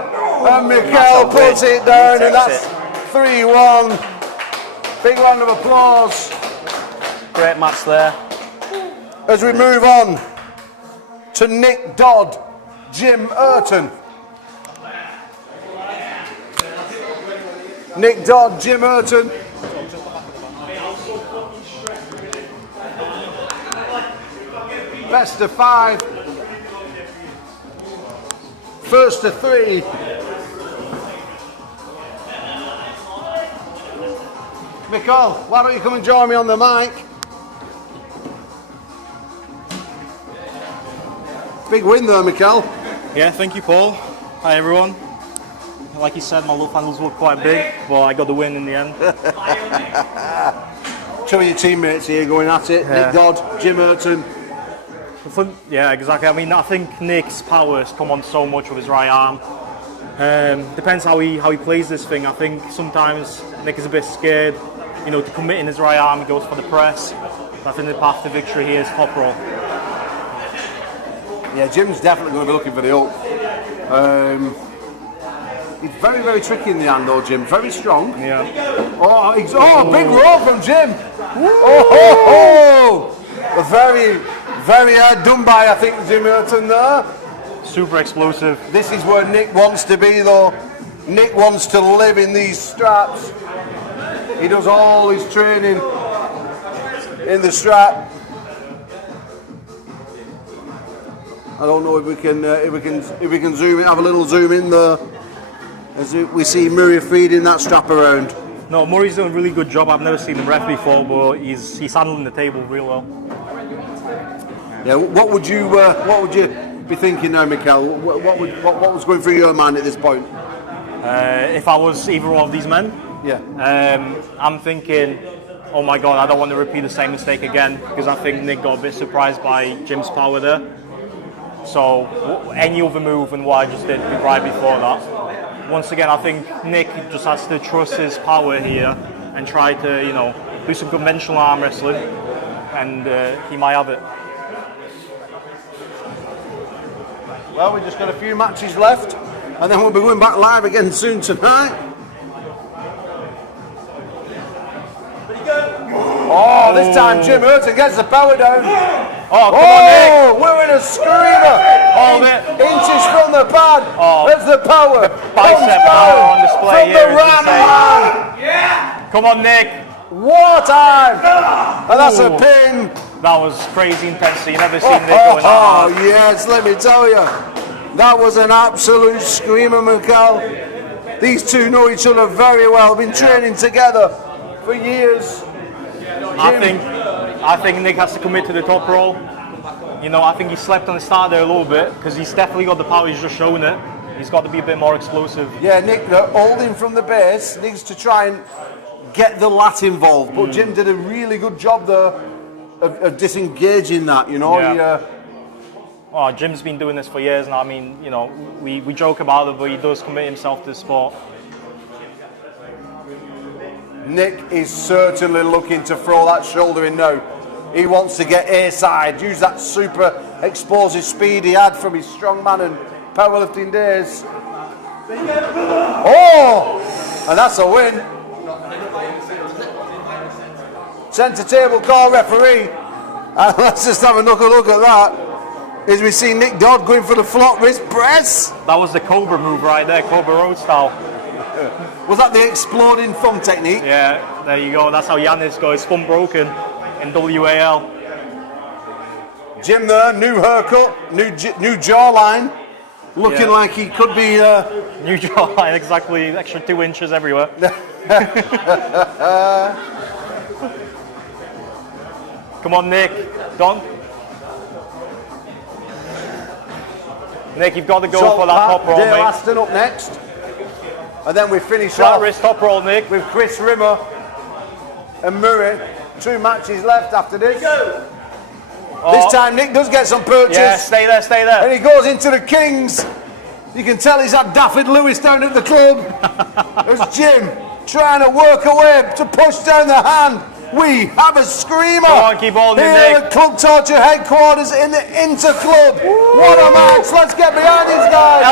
And Mikel puts it down, and that's 3-1. Big round of applause Great match there. as we move on to Nick Dodd, Jim Urton. Nick Dodd, Jim Urton. Best of 5. First to 3. Mikel, why don't you come and join me on the mic? Big win there, Mikel. Yeah, thank you, Paul. Hi, everyone. Like you said, my love handles were quite big, but I got the win in the end. Two of your teammates here going at it. Yeah. Nick Dodd, Jim Urton. Yeah, exactly. I mean, I think Nick's powers come on so much with his right arm. Depends how he plays this thing. I think sometimes Nick is a bit scared, to commit in his right arm. He goes for the press. I think the path to victory here is top roll. Yeah, Jim's definitely going to be looking for the hook. He's very, very tricky in the hand, though, Jim. Very strong. Yeah. Big roll from Jim. Oh. Very, very hard done by, I think, Jim Urton there. Super explosive. This is where Nick wants to be, though. Nick wants to live in these straps. He does all his training in the strap. I don't know if we can zoom in, have a little zoom in there, as we see Murray feeding that strap around. No, Murray's doing a really good job. I've never seen him ref before, but he's handling the table real well. Yeah. What would you be thinking now, Mikel? What was going through your mind at this point? If I was either one of these men, Yeah. I'm thinking, oh my God, I don't want to repeat the same mistake again, because I think Nick got a bit surprised by Jim's power there. So any other move than what I just did right before that. Once again, I think Nick just has to trust his power here and try to, do some conventional arm wrestling, and he might have it. Well, we've just got a few matches left, and then we'll be going back live again soon tonight. Oh, this time Jim Urton gets the power down. Oh, come on, Nick! We're in a screamer. Inches from the pad. There's the power. Bicep power on display from here. the It's ram insane. line. Come on, Nick! War time. And that's a Ooh. pin. That was crazy intensity. You never seen Nick going that hard. Yes, let me tell you. That was an absolute screamer, Mikel. These two know each other very well. Been training together for years. I think Nick has to commit to the top roll. I think he slept on the start there a little bit, because he's definitely got the power. He's just shown it. He's got to be a bit more explosive. Yeah, Nick, holding from the base, needs to try and get the lat involved. But Jim did a really good job there of disengaging that, Yeah. Jim's been doing this for years now. I mean, we joke about it, but he does commit himself to the sport. Nick is certainly looking to throw that shoulder in now. He wants to get A-side, use that super explosive speed he had from his strongman and powerlifting days. Oh! And that's a win. Centre table call, referee. And let's just have a look at that. As we see Nick Dodd going for the flop wrist press. That was the Cobra move right there, Cobra Road style. Was that the exploding thumb technique? Yeah, there you go. That's how Yanis got his thumb broken in WAL. Jim there, new haircut, new jawline. Looking like he could be... New jawline, exactly. Extra 2 inches everywhere. Come on, Nick. Don. Nick, you've got to go for that top roll, Dale mate. Aston up next. And then we finish Flat off wrist top roll, Nick. with Chris Rimmer and Murray. 2 matches left after this. This time Nick does get some purchase. Yeah, stay there, stay there. And he goes into the Kings. You can tell he's had Dafford Lewis down at the club. There's Jim trying to work away to push down the hand. we have a screamer. Come on, keep holding it, here Nick. at Club Torture headquarters in the Inter Club. What a match! Let's get behind these guys.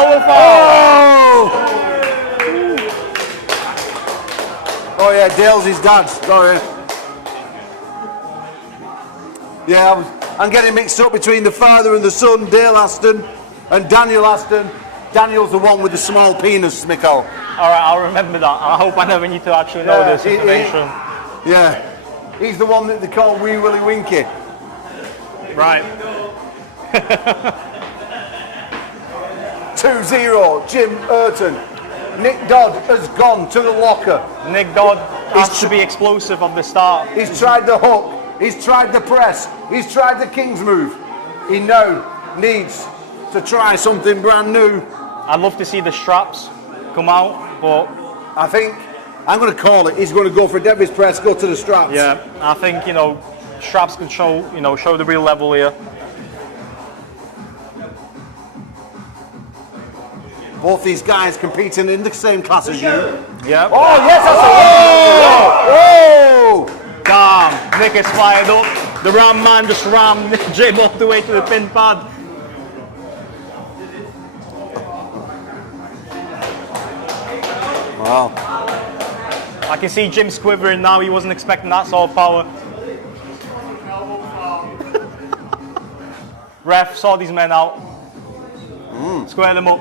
Oh yeah, Dale's his dad. Sorry. Yeah, I'm getting mixed up between the father and the son, Dale Aston, and Daniel Aston. Daniel's the one with the small penis, Mikkel. All right, I'll remember that. I hope I never need to actually know this information. Yeah, he's the one that they call Wee Willie Winky. Right. 2-0, Jim Urton. Nick Dodd has gone to the locker. Nick Dodd has to be explosive from the start. He's tried the hook, he's tried the press, he's tried the King's move. He now needs to try something brand new. I'd love to see the straps come out, but I think, I'm going to call it, he's going to go for Devis press, go to the straps. yeah, I think, straps can show the real level here. Both these guys competing in the same class as you. Yeah. Oh, yes, that's a Damn, Nick is fired up. The Ram man just rammed Jim all the way to the pin pad. Wow. I can see Jim quivering now. He wasn't expecting that sort of power. Ref saw these men out. Square them up.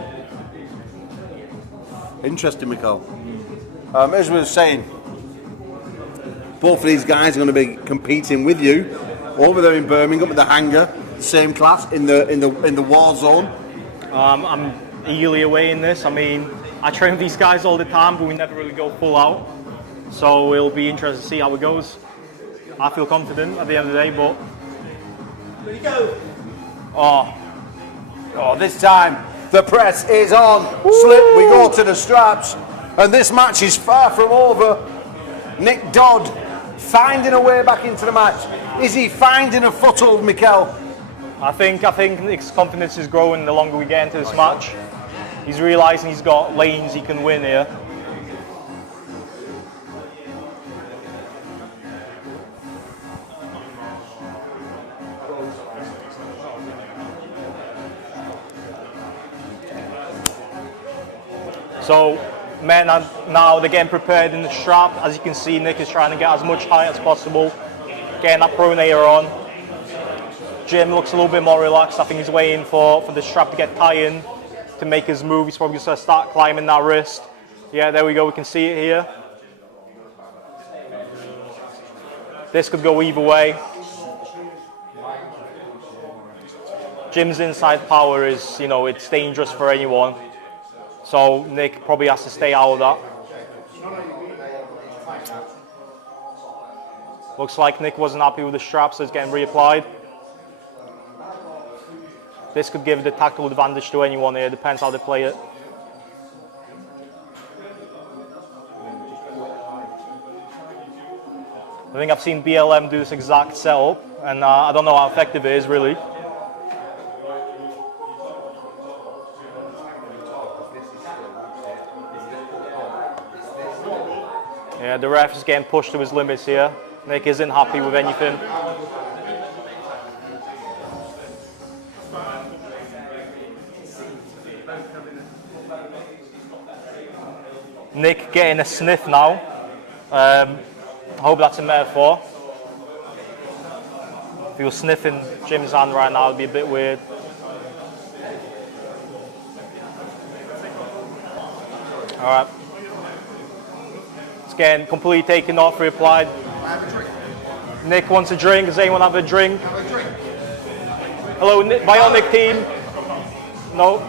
Interesting, Mikkel. As we were saying, both of these guys are going to be competing with you over there in Birmingham at the hangar, same class in the war zone. I'm eagerly awaiting this. I mean, I train with these guys all the time, but we never really go full out. So it'll be interesting to see how it goes. I feel confident at the end of the day, but There you go. Oh, this time the press is on. Slip, we go to the straps, and this match is far from over. Nick Dodd finding a way back into the match. Is he finding a foothold, Mikkel? I think Nick's confidence is growing the longer we get into this match. He's realising he's got lanes he can win here. So, men are now they're getting prepared in the strap. As you can see, Nick is trying to get as much height as possible, getting that pronator on. Jim looks a little bit more relaxed. I think he's waiting for the strap to get tight in to make his move. He's probably just going to start climbing that wrist. Yeah, there we go. We can see it here. This could go either way. Jim's inside power is, it's dangerous for anyone. So Nick probably has to stay out of that. Looks like Nick wasn't happy with the strap, so it's getting reapplied. This could give the tactical advantage to anyone here, depends how they play it. I think I've seen BLM do this exact setup, and I don't know how effective it is really. Yeah, the ref is getting pushed to his limits here. Nick isn't happy with anything. Nick getting a sniff now. I hope that's a metaphor. If he was sniffing Jim's hand right now, it'd be a bit weird. Alright. It's getting completely taken off, reapplied. Nick wants a drink. Does anyone have a drink? Hello, Nick, Bionic team. No.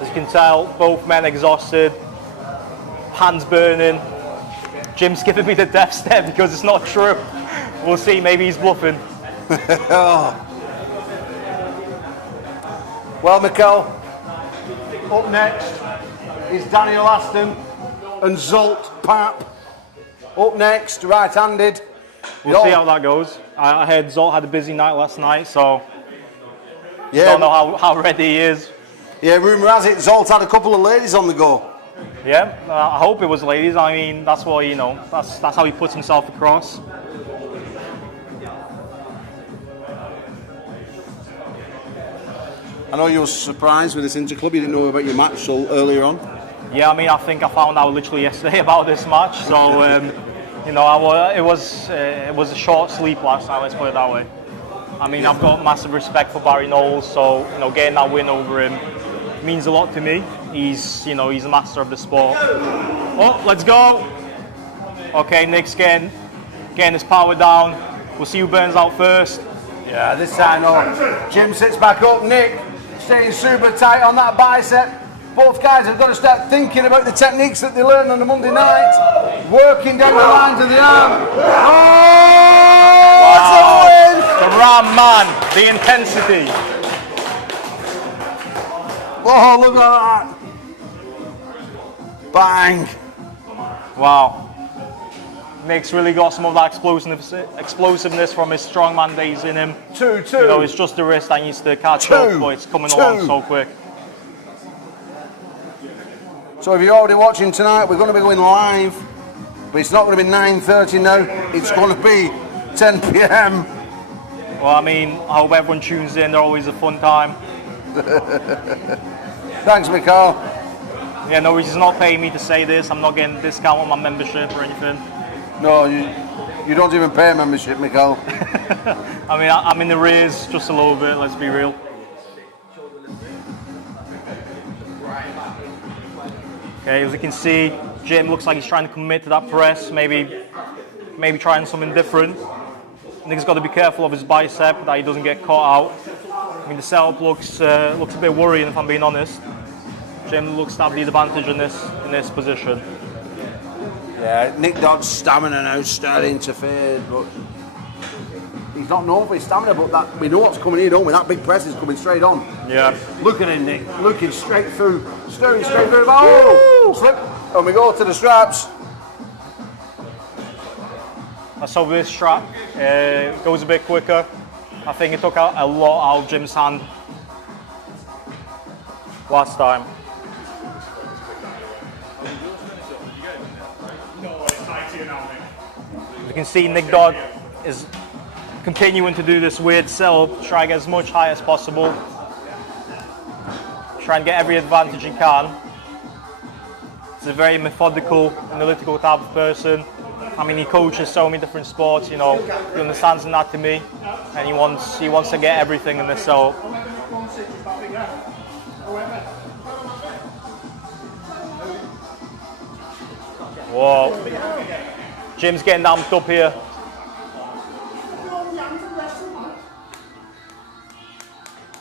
As you can tell, both men exhausted, hands burning. Jim's giving me the death stare because it's not true. We'll see, maybe he's bluffing. Well, Mikkel, up next is Daniel Aston and Zolt Pap. Up next, right-handed. We'll see how that goes. I heard Zolt had a busy night last night, so Yeah. Don't know how ready he is. Yeah, rumour has it Zolt had a couple of ladies on the go. Yeah, I hope it was ladies. I mean, that's what, you know, that's how he puts himself across. I know you were surprised with this Interclub. You didn't know about your match so earlier on. Yeah, I mean, I think I found out literally yesterday about this match. So, you know, it was a short sleep last night. Let's put it that way. I mean, I've got massive respect for Barry Knowles. So, you know, getting that win over him means a lot to me. He's a master of the sport. Oh, let's go. Okay, Nick's getting his power down. We'll see who burns out first. Yeah, this time no. Jim sits back up. Nick staying super tight on that bicep. Both guys have got to start thinking about the techniques that they learned on the Monday night. Working down the lines of the arm. Oh, Wow. that's a win! The Ram man, the intensity. Oh, look at that. Bang. Wow. Nick's really got some of that explosiveness from his strongman days in him. 2-2. You know, it's just the wrist that needs to catch up, but it's coming along so quick. So if you're already watching tonight, we're going to be going live, but it's not going to be 9:30 now. It's going to be 10 p.m. Well, I mean, I hope everyone tunes in. They're always a fun time. Thanks, Mikhail. Yeah, no, he's not paying me to say this. I'm not getting a discount on my membership or anything. No, you don't even pay membership, Mikhail. I mean, I'm in the rears just a little bit, let's be real. Okay, as you can see, Jim looks like he's trying to commit to that press, maybe trying something different. Nick's got to be careful of his bicep, that he doesn't get caught out. I mean, the setup looks a bit worrying, if I'm being honest. Jim looks to have the advantage in this position. Yeah, Nick Dodd's stamina now starting to fade, but he's not known for his stamina, but that we know what's coming here, don't we? That big press is coming straight on. Yeah. Look at him, Nick, looking straight through, staring straight through. Oh, slip, and we go to the straps. Let's hope this strap goes a bit quicker. I think it took out a lot out of Jim's hand last time. You can see Nick Dodd is continuing to do this weird setup, try and get as much high as possible, try and get every advantage he can. He's a very methodical, analytical type of person. I mean, he coaches so many different sports, you know, he understands anatomy, and he wants to get everything in this setup. Whoa. Jim's getting amped up here.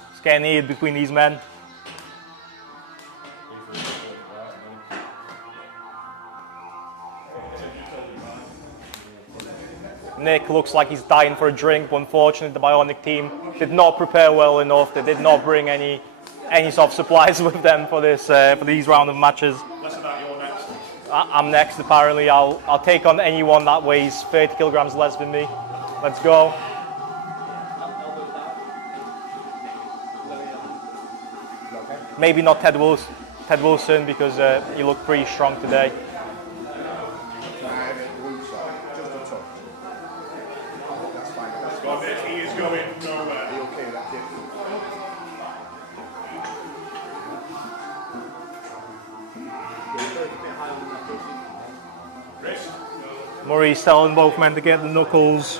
It's getting heated between these men. Nick looks like he's dying for a drink, but unfortunately the Bionic team did not prepare well enough. They did not bring any sort of supplies with them for these round of matches. I'm next, apparently. I'll take on anyone that weighs 30 kilograms less than me. Let's go. Maybe not Ted Wilson because he looked pretty strong today. He is going nowhere. Murray's telling both men to get the knuckles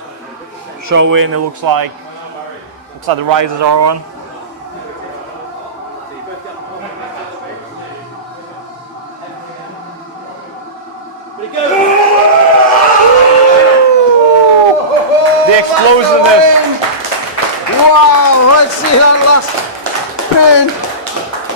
showing. It looks like the risers are on. The explosiveness. Wow, let's see that last pin.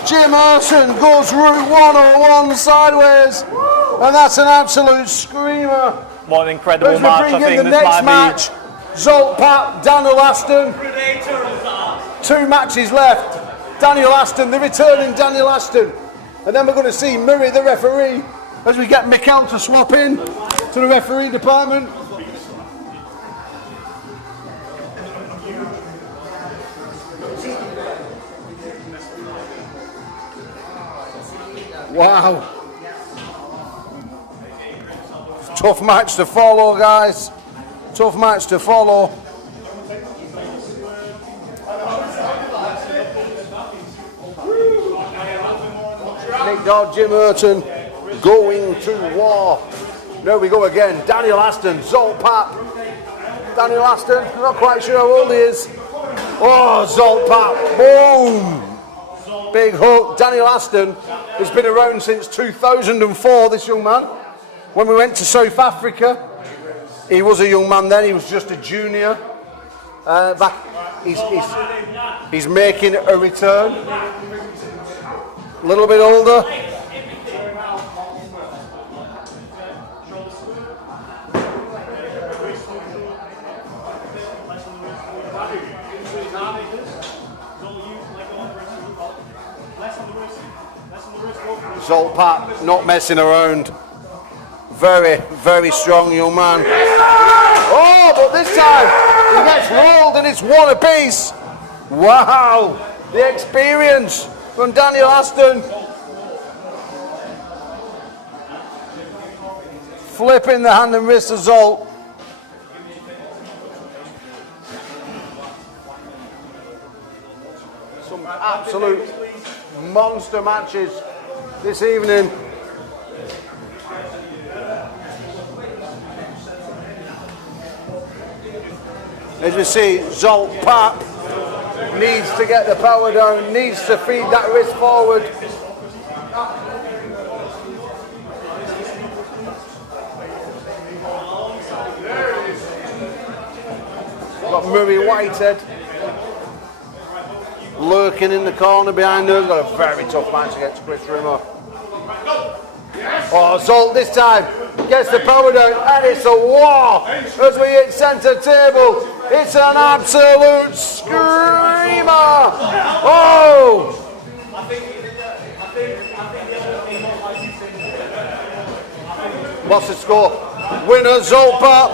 Jim Harson goes Route 101 sideways, and that's an absolute screamer. What an incredible As we match. bring I in think the this next might match, Zolt Pat, Daniel Aston. 2 matches left. Daniel Aston, the returning Daniel Aston. And then we're going to see Murray, the referee, as we get Mikhail to swap in to the referee department. Wow. Tough match to follow, guys. Tough match to follow. Nick Dodd, Jim Urton going to war. There we go again. Daniel Aston, Zolt Pap. Daniel Aston, I'm not quite sure how old he is. Oh, Zolt Pap. Boom. Big hook. Daniel Aston has been around since 2004, this young man. When we went to South Africa, he was a young man then, he was just a junior. He's making a return. A little bit older. Zolt Pap not messing around. Very, very strong young man. Oh, but this time he gets rolled and it's one apiece. Wow, the experience from Daniel Aston. Flipping the hand and wrist of Zolt. Some absolute monster matches this evening. As we see, Zolt Pap needs to get the power down, needs to feed that wrist forward. Got Murray Whitehead lurking in the corner behind us. Got a very tough match against Chris Rimmer. Oh, Zolt this time gets the power down, and it's a war as we hit centre table. It's an absolute screamer. Oh! What's the score? Winner Zolt Pap.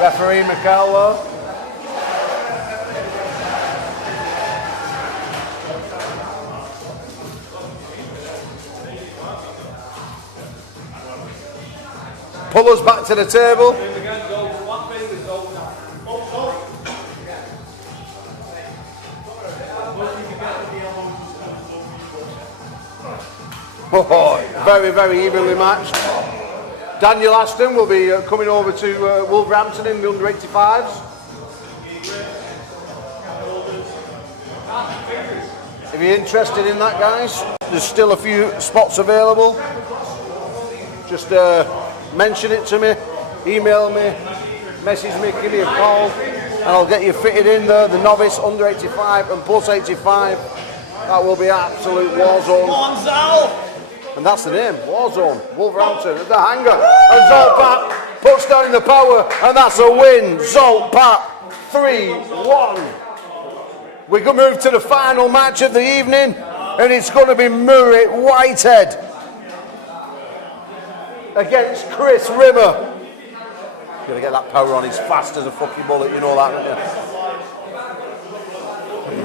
Referee McElwell. Pull us back to the table. Oh, very, very evenly matched. Daniel Aston will be coming over to Wolverhampton in the under 85s. If you're interested in that, guys, there's still a few spots available. Just mention it to me, email me, message me, give me a call, and I'll get you fitted in there. The novice, under 85 and plus 85. That will be absolute war zone. And that's the name, Warzone, Wolverhampton at the hangar. And Zolt Pap puts down the power, and that's a win. Zolt Pap 3-1. We can move to the final match of the evening, and it's going to be Murray Whitehead against Chris Rimmer. Gonna get that power on, he's fast as a fucking bullet, you know that, don't you?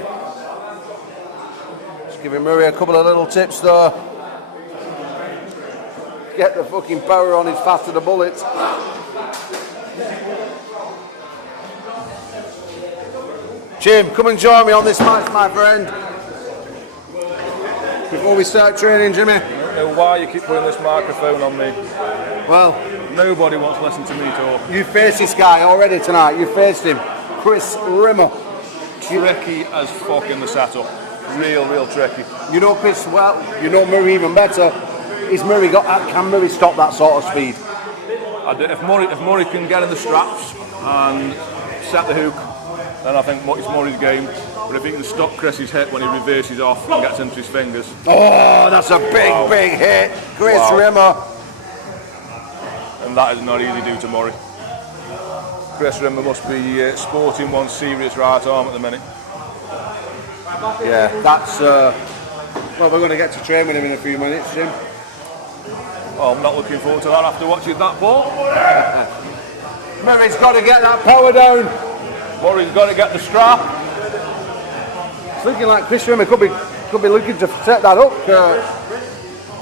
Just giving Murray a couple of little tips there. Get the fucking power on, he's fast as a bullet. Jim, come and join me on this match, my friend. Before we start training, Jimmy. I don't know why you keep putting this microphone on me. Well, Nobody wants to listen to me talk. you faced this guy already tonight. You faced him, Chris Rimmer. Tricky as fuck in the setup. Real tricky. You know Chris well. You know Murray even better. Is Murray can Murray stop that sort of speed? If Murray can get in the straps and set the hook, then I think it's Murray's game. But if he can stop Chris's hit when he reverses off and gets into his fingers. Oh, that's a big hit. Chris Rimmer. And that is not easy to do to Murray. Chris Rimmer must be sporting one serious right arm at the minute. Yeah, that's... well, we're going to get to train with him in a few minutes, Jim. Well, I'm not looking forward to that after watching that ball. Murray's got to get that power down. Murray's got to get the strap. It's looking like Chris Rimmer could be looking to set that up.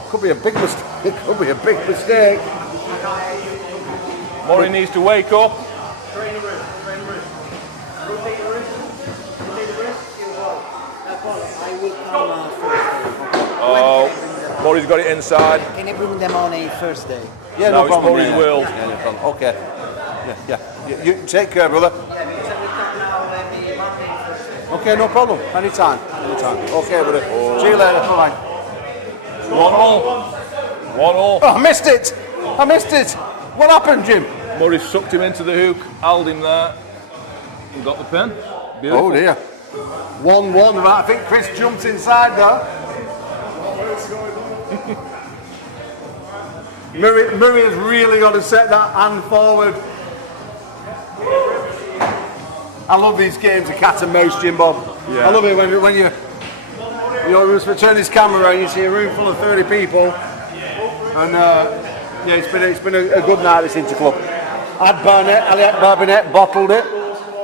Could be a big mistake. It could be a big mistake. Murray needs to wake up. Rotate the wrist. Rotate the wrist. I will come first. Oh, Murray's got it inside. Can you bring them on a first day? Yeah, No, no it's problem. Murray's yeah, will. Yeah, no problem. Okay. Yeah. You take care, brother. Okay, no problem. Anytime. Okay, brother. See you later. Bye. 1-1. 1-1. Oh, I missed it. What happened, Jim? Murray sucked him into the hook, held him there, and got the pin. Beautiful. Oh dear. 1-1. I think Chris jumps inside though. Murray has really got to set that hand forward. I love these games of cat and mouse, Jim Bob. Yeah. I love it when you turn this camera around, you see a room full of 30 people, and yeah, it's been a good night at this Interclub. Aliak Barbinet bottled it.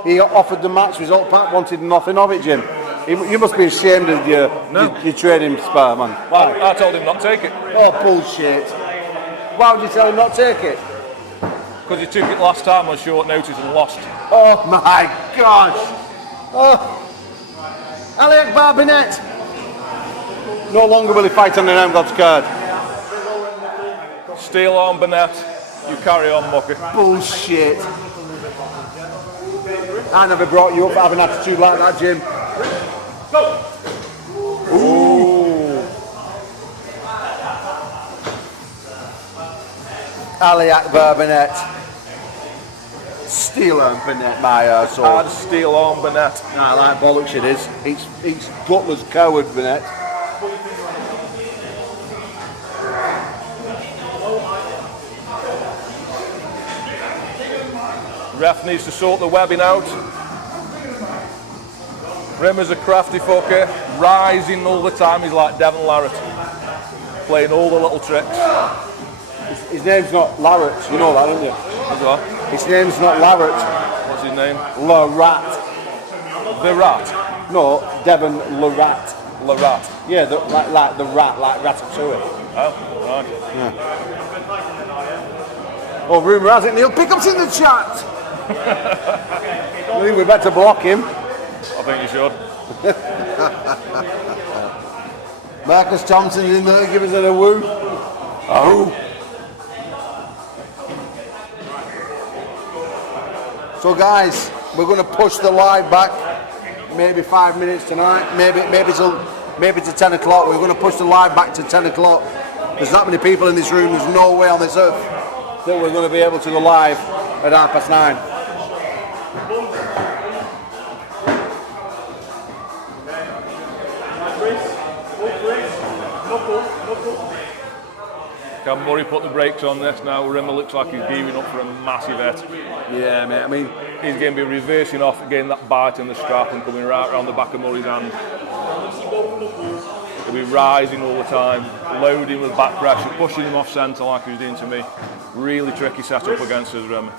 He offered the match result pack, wanted nothing of it, Jim. You must be ashamed of your trading spar, man. Why? I told him not to take it, Oh, bullshit. Why would you tell him not to take it? because he took it last time on short notice and lost. Oh my gosh. Oh. Aliak Barbinet. No longer will he fight on the Name God's card. Steel arm Burnett. You carry on, Mucker. Bullshit. I never brought you up for having an attitude like that, Jim. Ooh. Aliak Barbinet. Steel arm Burnett, my arsehole. Hard steel arm Burnett. Nah, like bollocks it is. It's Butler's coward, Burnett. Ref needs to sort the webbing out. Rimmer's a crafty fucker, rising all the time. He's like Devon Larratt, playing all the little tricks. His name's not Larratt, you know that, don't you? What's that? His name's not Larratt. What's his name? Larratt. The Rat. No, Devon Larratt. Larratt. Yeah, like the rat, like Ratatouille. Oh, right. Oh, rumour has it Neil Pickup's in the chat. I think we better block him. I think you should. Marcus Thompson's in there, give us a woo. Oh. So guys, we're going to push the live back maybe 5 minutes tonight, maybe to 10 o'clock. We're going to push the live back to 10 o'clock. There's that many people in this room, there's no way on this earth that we're going to be able to go live at 9:30. Can Murray put the brakes on this now? Rimmer looks like he's gearing up for a massive hit. Yeah, mate, I mean, He's going to be reversing off, getting that bite in the strap and coming right around the back of Murray's hand. He'll be rising all the time, loading with back pressure, pushing him off centre like he was doing to me. Really tricky setup against us, Rimmer.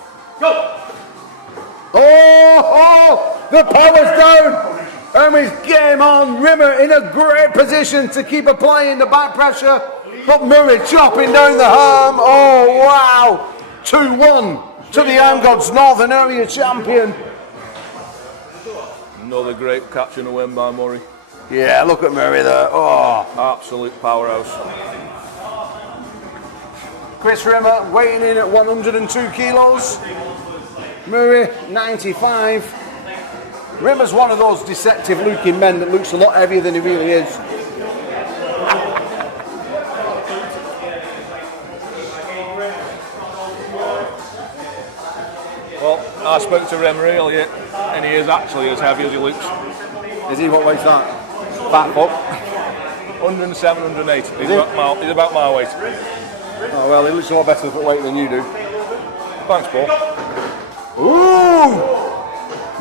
oh, the power's down. And he's game on. Rimmer in a great position to keep applying the back pressure. But Murray chopping down the arm. Oh, wow. 2-1 to the Arm Gods Northern Area champion. Another great catch and a win by Murray. Yeah, look at Murray there. Oh. Absolute powerhouse. Chris Rimmer weighing in at 102 kilos. Murray, 95. Rimmer's one of those deceptive looking men that looks a lot heavier than he really is. Well, I spoke to Rimmer earlier, and he is actually as heavy as he looks. Is he? What weight's that? Fat fuck. 107, 108. He's about my weight. Oh well, he looks a lot better for weight than you do. Thanks, Paul. Ooh!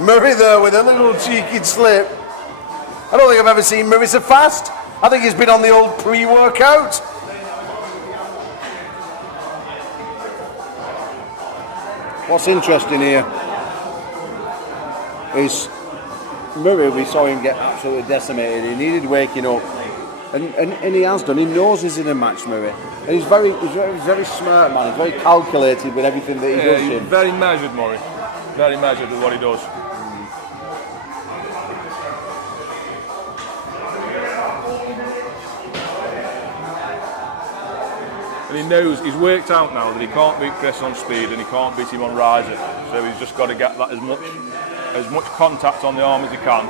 Murray there with a little cheeky slip. I don't think I've ever seen Murray so fast. I think he's been on the old pre-workout. what's interesting here is Murray, we saw him get absolutely decimated. He needed waking up. And he has done. He knows he's in a match, Murray. And he's very smart, man. He's very calculated with everything that he does. He's Jim. very measured, Murray. Very measured with what he does. And he knows, he's worked out now that he can't beat Chris on speed and he can't beat him on riser. So he's just got to get that as much contact on the arm as he can.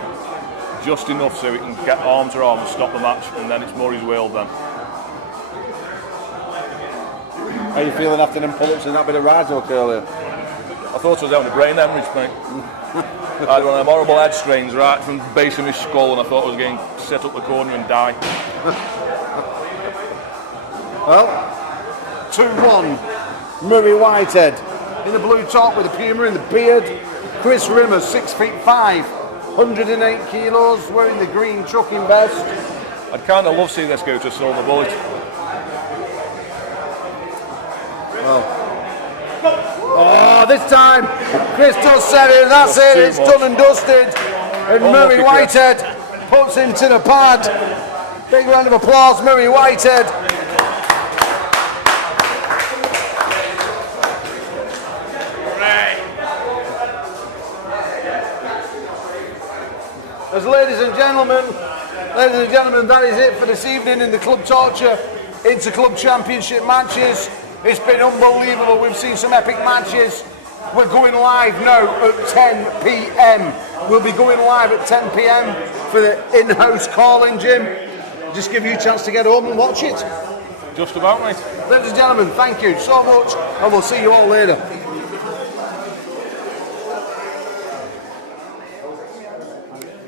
Just enough so he can get arm to arm and stop the match, and then it's Murray's world then. How are you feeling after them pull-ups and that bit of ride talk earlier? I thought I was having a brain hemorrhage, mate. I had one of them horrible head strains right from the base of my skull, and I thought I was going to sit up the corner and die. Well, 2-1, Murray Whitehead in the blue top with the puma in the beard. Chris Rimmer, 6'5", 108 kilos, wearing the green trucking vest. I'd kind of love to see this go to a silver bullet. Oh, this time Chris does set it, and that's it. It's done and dusted. And Murray Whitehead puts him to the pad. Big round of applause, Murray Whitehead. As ladies and gentlemen, that is it for this evening in the Club Torture Inter-Club Championship matches. It's been unbelievable. We've seen some epic matches. We're going live now at 10 p.m. We'll be going live at 10 p.m. for the in-house calling, Jim. Just give you a chance to get home and watch it. Just about, mate. Ladies and gentlemen, thank you so much, and we'll see you all later.